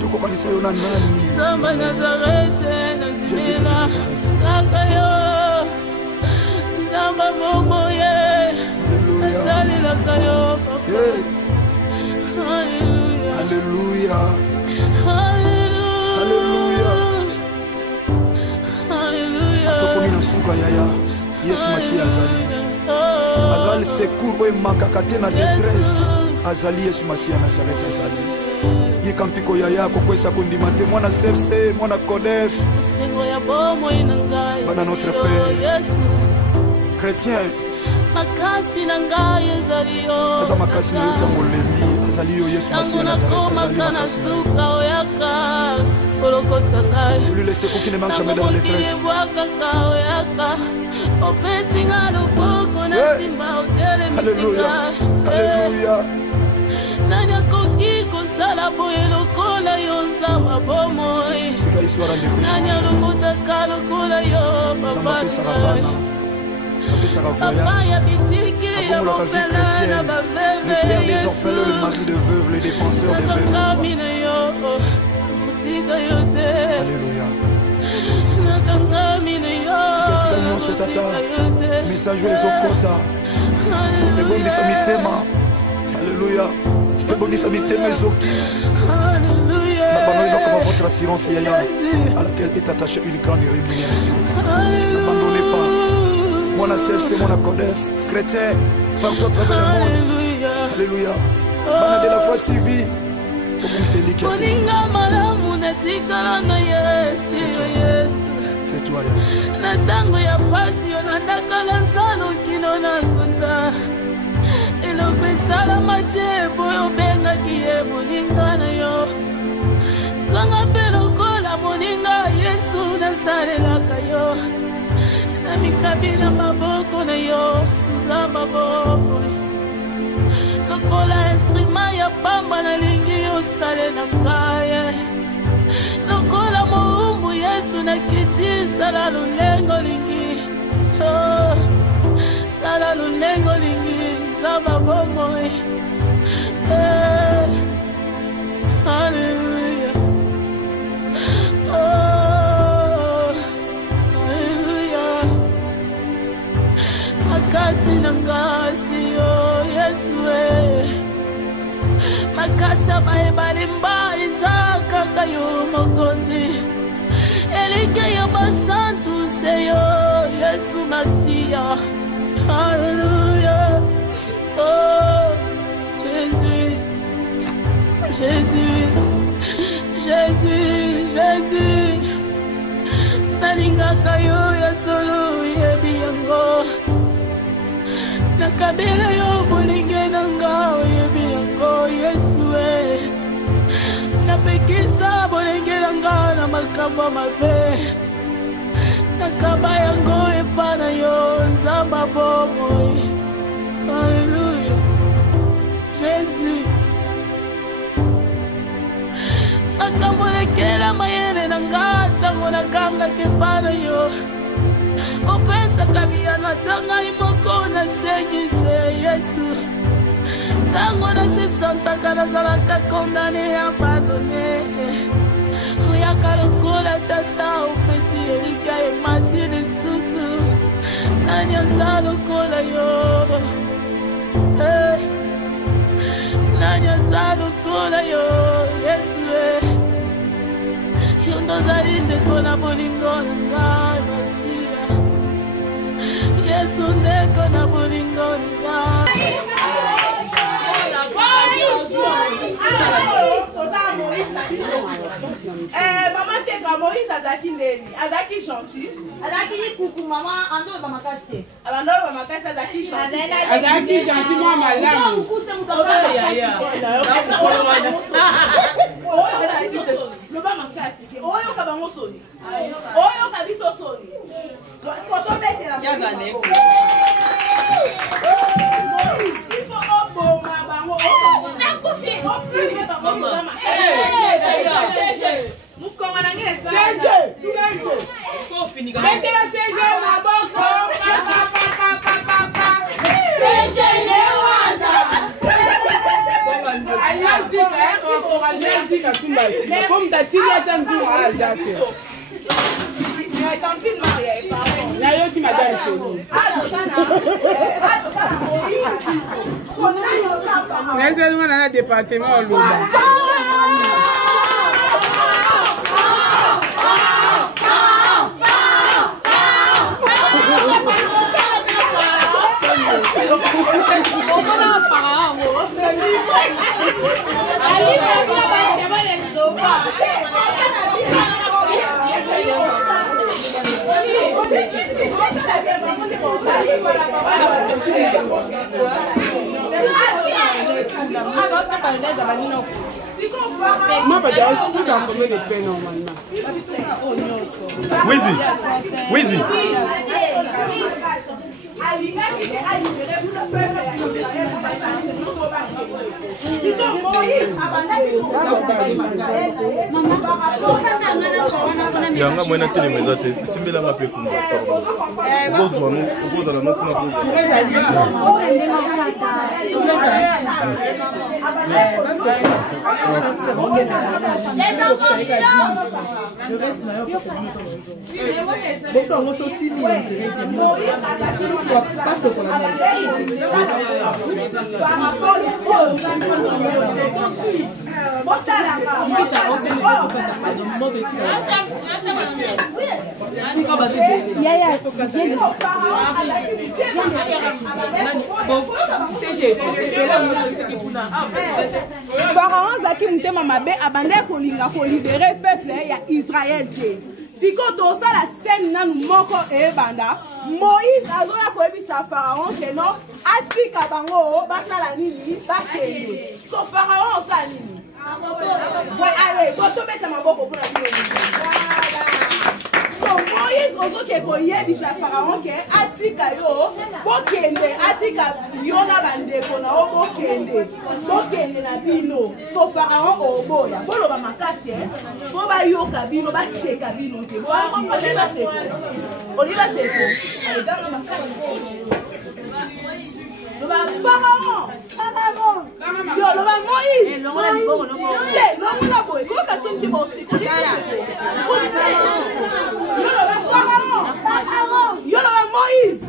Tokokanisa yo na nani? Zamba Nazareth, Nazimela, Kakayo, Zamba Momoye, Nazali Lakayo, Alléluia. Alléluia. Alléluia. Alléluia. Atokomina suka yaya, Yesu Masia azali. Azali secours oyo emakaka te na détresse. Azali Yesu Masia Nazareth azali. Yikampiko yaya kokwesa kondima te mwana sepse mwana kodef. Bana notre Père. Chrétien. Makasi na ngai ezali yo. Aza makasi na yo tango lembi. Azali yo Yesu Masia Nazareth azali makasi. Celui le secours qui ne manque jamais dans la détresse. Alléluia. Alléluia. Le père des orphelins, le mari de veuves, le défenseur des veuves. Alléluia. Message aux Okota. ebondisa mitema. Alléluia. Ebondisa mitema ezoki. N'abandonnez pas votre assurance yaya à laquelle est attachée une grande rémunération. N'abandonnez pas. Mon CFC, mon Codef, chrétien, partout à travers le monde. Alléluia. Bana de la Voix TV. C'est toi, na tango ya pasi yo nandakala nsalo kino na konda eloko esalama te boyo obengaki ye moninga na yo kanga mpe lokola moninga yesu nasalelaka yo na mikabi na maboko na yo zamba bobo lokola instrument ya pamba nalingi osalela ngaye lokola moumbu yesu nakiti sala lulengo lingi sala lulengo lingi zamba bomoi Hallelujah. Oh, hallelujah. Makasi nangasi oh yesu makasa baebalimba izaka kayo mokonzi elike yo basantu seyo yesu masia. Hallelujah. Oh Jésus, Jésus, Jésus, Jésus. Nalingaka yo ya solo yebi yango nakabela yo bolinge nanga yebi yango yesu napekisa bolinge nanga na makambo mabe nakaba yango epana yo nzamba bomoi. Alléluia. Jésus akambolekela mayele nanga tango nakanga kepana yo opesaka miyano atanga imoko nasengi te yesu tango nasesantaka nazalaka kondane abandone oyaka lokola tata opesi elika emati lisusu nani aza lokola yo nani aza lokola yo yesu yo ndozali ndeko na bolingo na ngai masila yesu ndeko na bolingo na ngai. Maman Teka Moïse azaki ndeni azaki gentil azaki kuku maman ando ba makasi abando ba makasi azaki gentil azaki gentil moi malamu ukuse mutazama ya lo ba makasi ke oyo ka bango soni oyo ka biso soni photo bete la ya bane il faut oboma bango na kufi oboma bango mama Mukoma na ngine sana. Ko fini gani? Bete la CG maboko. CG lewanda. Ayazika ko ayazika tumba isi. Comme tatilia tanzu azake. Ni tantine Maria e pardon. Na yo ki madame Tony. Ado sana. Ado sana mori. Kona yo safa. Mais elle m'a na département Lumba. Moi, pas d'ailleurs, tout en combien de peine normalement. Wizi, Wizi. Yanga mwena tele meza te simbela ngape kumba bozwa no bozala no kuna Le reste, d'ailleurs, c'est bon, ça, on reçoit aussi, pas ce qu'on a par rapport Pharaon Zaki Mutema Mabe abandé kolinga ko libérer peuple ya Israël te. Siko to ça la scène nanu moko e banda Moïse azoya ko ebisa Pharaon que non atika bango basala nini bakende. So Pharaon sa nini? Allez, go to beta maboko pour la Moïse ozoke koyebisa Pharaon ke atika yo bokende atika yo na bandeko na o bokende na bino so Pharaon oboya boloba makasi bo ba yoka bino baseka bino te oliba seko alidanga makasi Pharaon yo loba Moïse longola boye koka sonki bosi yo loba Moïse Pharaon yo loba Moïse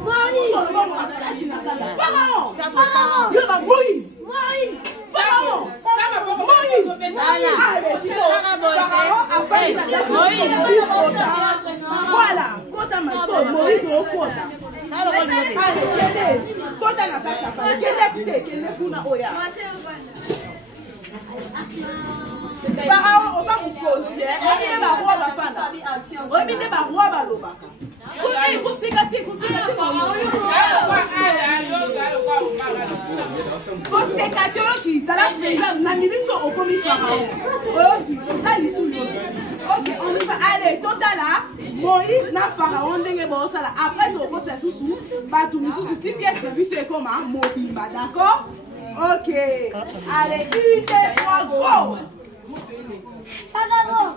voilà kota maso Moïse okota kota na kata kende kuna oya Pharaon oba mukoti obine ba roi bafana obine ba roi balobaka kusika ok, on y va. Allez, total là, Moïse n'a Pharaon ndenge bo sala. Après to kota susu, ba tu mususu ti pièce service c'est comment Mobimba, d'accord? Ok. Allez, 1 2 3 go. Pharaon.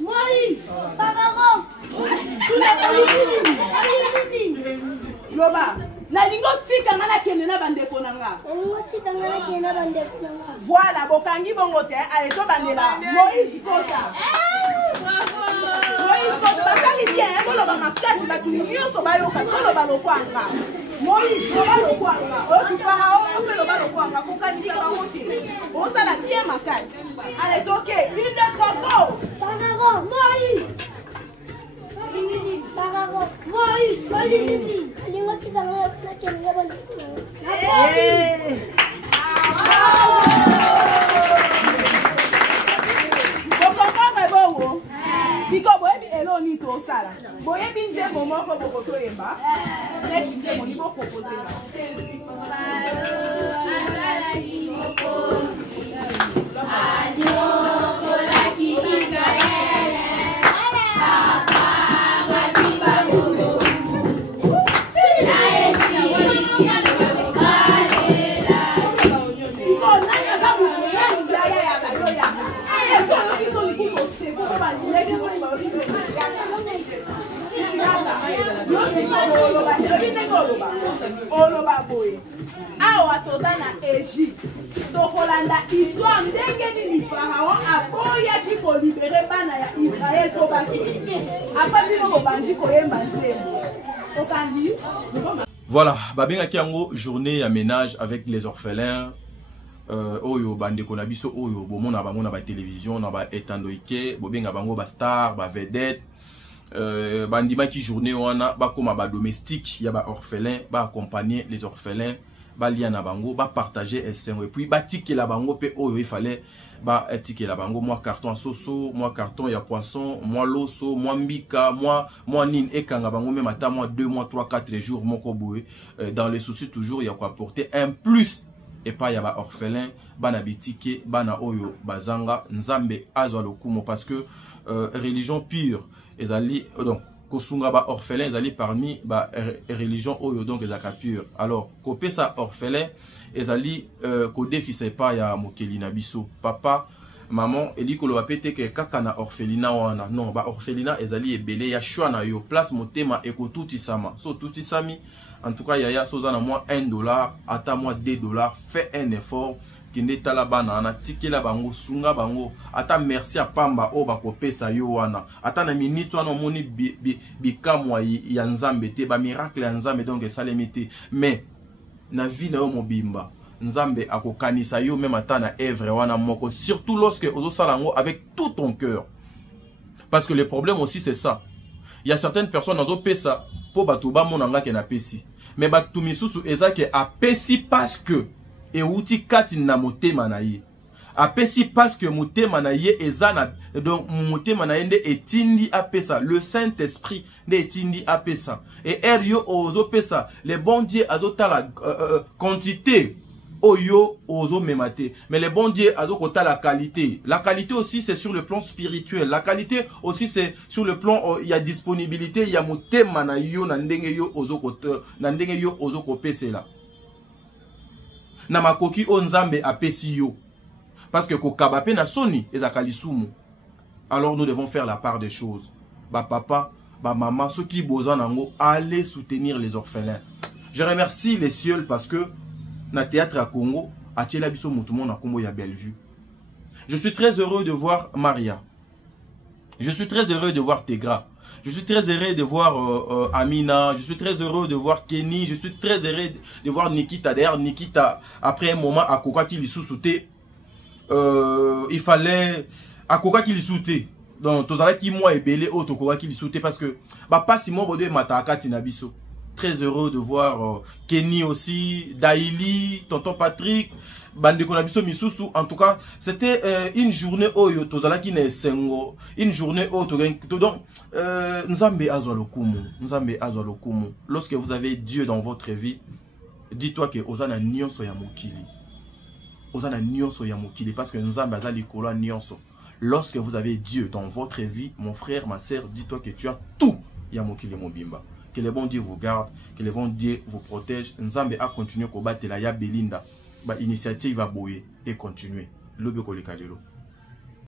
Moïse. Loba, la lingo tika ngana kende na bandeko nanga. Voilà, bokangi bongo te, allez to bandela. Moïse kota. Moïse kota, basali bien, boloba makasi batu nyonso bayoka, boloba lokwanga. Moïse, loba lokwanga. O Pharaon, on peut loba lokwanga, kokanisa bango te. O sala bien makasi. Allez, toke, 1 2 3 go. Pharaon, Moïse. Siko boyebi eloni to sala. Boyebi nzembo moko bokoto yemba. Neti nzembo ni boko pozenga. Oloba boye awa toza na Égypte tokolanda histoire ndenge nini Pharaon aboyaki kolibere bana ya Israël to baki apa bino bobandi koyemba nzembo okandi. Voilà, babengaki yango journée ya ménage avec les orphelins. Oyo bandeko na biso oyo bomona bango na ba télévision na ba etandoike bobenga bango ba star ba vedette. Bandimaki journée wana bakoma ba domestique ya ba orphelin ba accompagner les orphelins ba lia na bango ba partager esengo et puis ba ticket la bango pe oyo il fallait ba ticket la bango moi carton soso moi carton ya poisson moi loso moi mbika moi nin ekanga bango même ata moi 2 mois 3 4 jours moko boye dans les soucis toujours il y a quoi apporter un plus et pas y a ba orphelin bana bitike bana oyo bazanga nzambe azwa lokumo parce que religion pure ezali donc kosunga ba orphelin ezali parmi ba religion oyo donc ezaka pure. Alors kopesa orphelin ezali ko défi c'est pas ya mokeli na biso papa maman eli koloba pete ke kaka na orphelinat wana non ba orphelinat ezali ebele ya choix na yo place motema ekotutisama so tutisami en tout cas yaya soza na moi $1 ata moi $2 fais un effort kinde tala bana na tikela bango sunga bango ata merci a pamba o bakopesa yo wana ata na minute wana moni bikamwa ya nzambe te ba miracle ya nzambe donc esalemi te mais na vie na yo mobimba nzambe akokanisa yo même ata na œuvre wana moko surtout lorsque ozo salango avec tout ton cœur parce que le problème aussi c'est ça il y a certaines personnes ozo pesa po batu ba monanga ke na pesi mais batu misusu ezake a pesi parce que et outi kati na motema na ye apesi parce que motema na ye ezana donc motema na ye nde etindi apesa le Saint-Esprit nde etindi apesa et yo ozo pesa le bon Dieu azotala quantité oyo ozo memate mais le bon Dieu azokota la qualité aussi c'est sur le plan spirituel la qualité aussi c'est sur le plan il y a disponibilité il y a motema na yo na ndenge yo ozo kopesela na makoki o nzambe apesi yo parce que kokaba pe na soni ezakalisumu alors nous devons faire la part des choses ba papa ba maman ceux qui besoin nango allez soutenir les orphelins je remercie les cieux parce que na théâtre à Congo a tchela biso mutumo na kombo ya Bellevue je suis très heureux de voir Maria je suis très heureux de voir Tegra. Je suis très heureux de voir Amina. Je suis très heureux de voir Kenny. Je suis très heureux de voir Nikita. D'ailleurs, Nikita, après un moment, à Koka qui lui sous-soutait, il fallait... À Koka qui lui sous-soutait. Donc, Tozala qui moi est belé, autre Koka qui lui sous-soutait parce que... Bah, pas Simon Bodé Mataka Tinabiso. Très heureux de voir Kenny aussi, Daili, Tonton Patrick, Bande Konabiso Misusu. En tout cas, c'était une journée où Tozala qui n'est sengo, une journée où donc Nzambe azwalokumu, Nzambe azwalokumu. Lorsque vous avez Dieu dans votre vie, dis-toi que Ozana nyonso ya mokili. Ozana nyonso ya mokili parce que Nzambe azali kola nyonso. Lorsque vous avez Dieu dans votre vie, mon frère, ma sœur, dis-toi que tu as tout ya mokili mobimba. Que le bon Dieu vous garde, que le bon Dieu vous protège. Nzambe a continué à combattre la ya Belinda. Ba initiative va boyer et continuer. Lobe koleka lelo.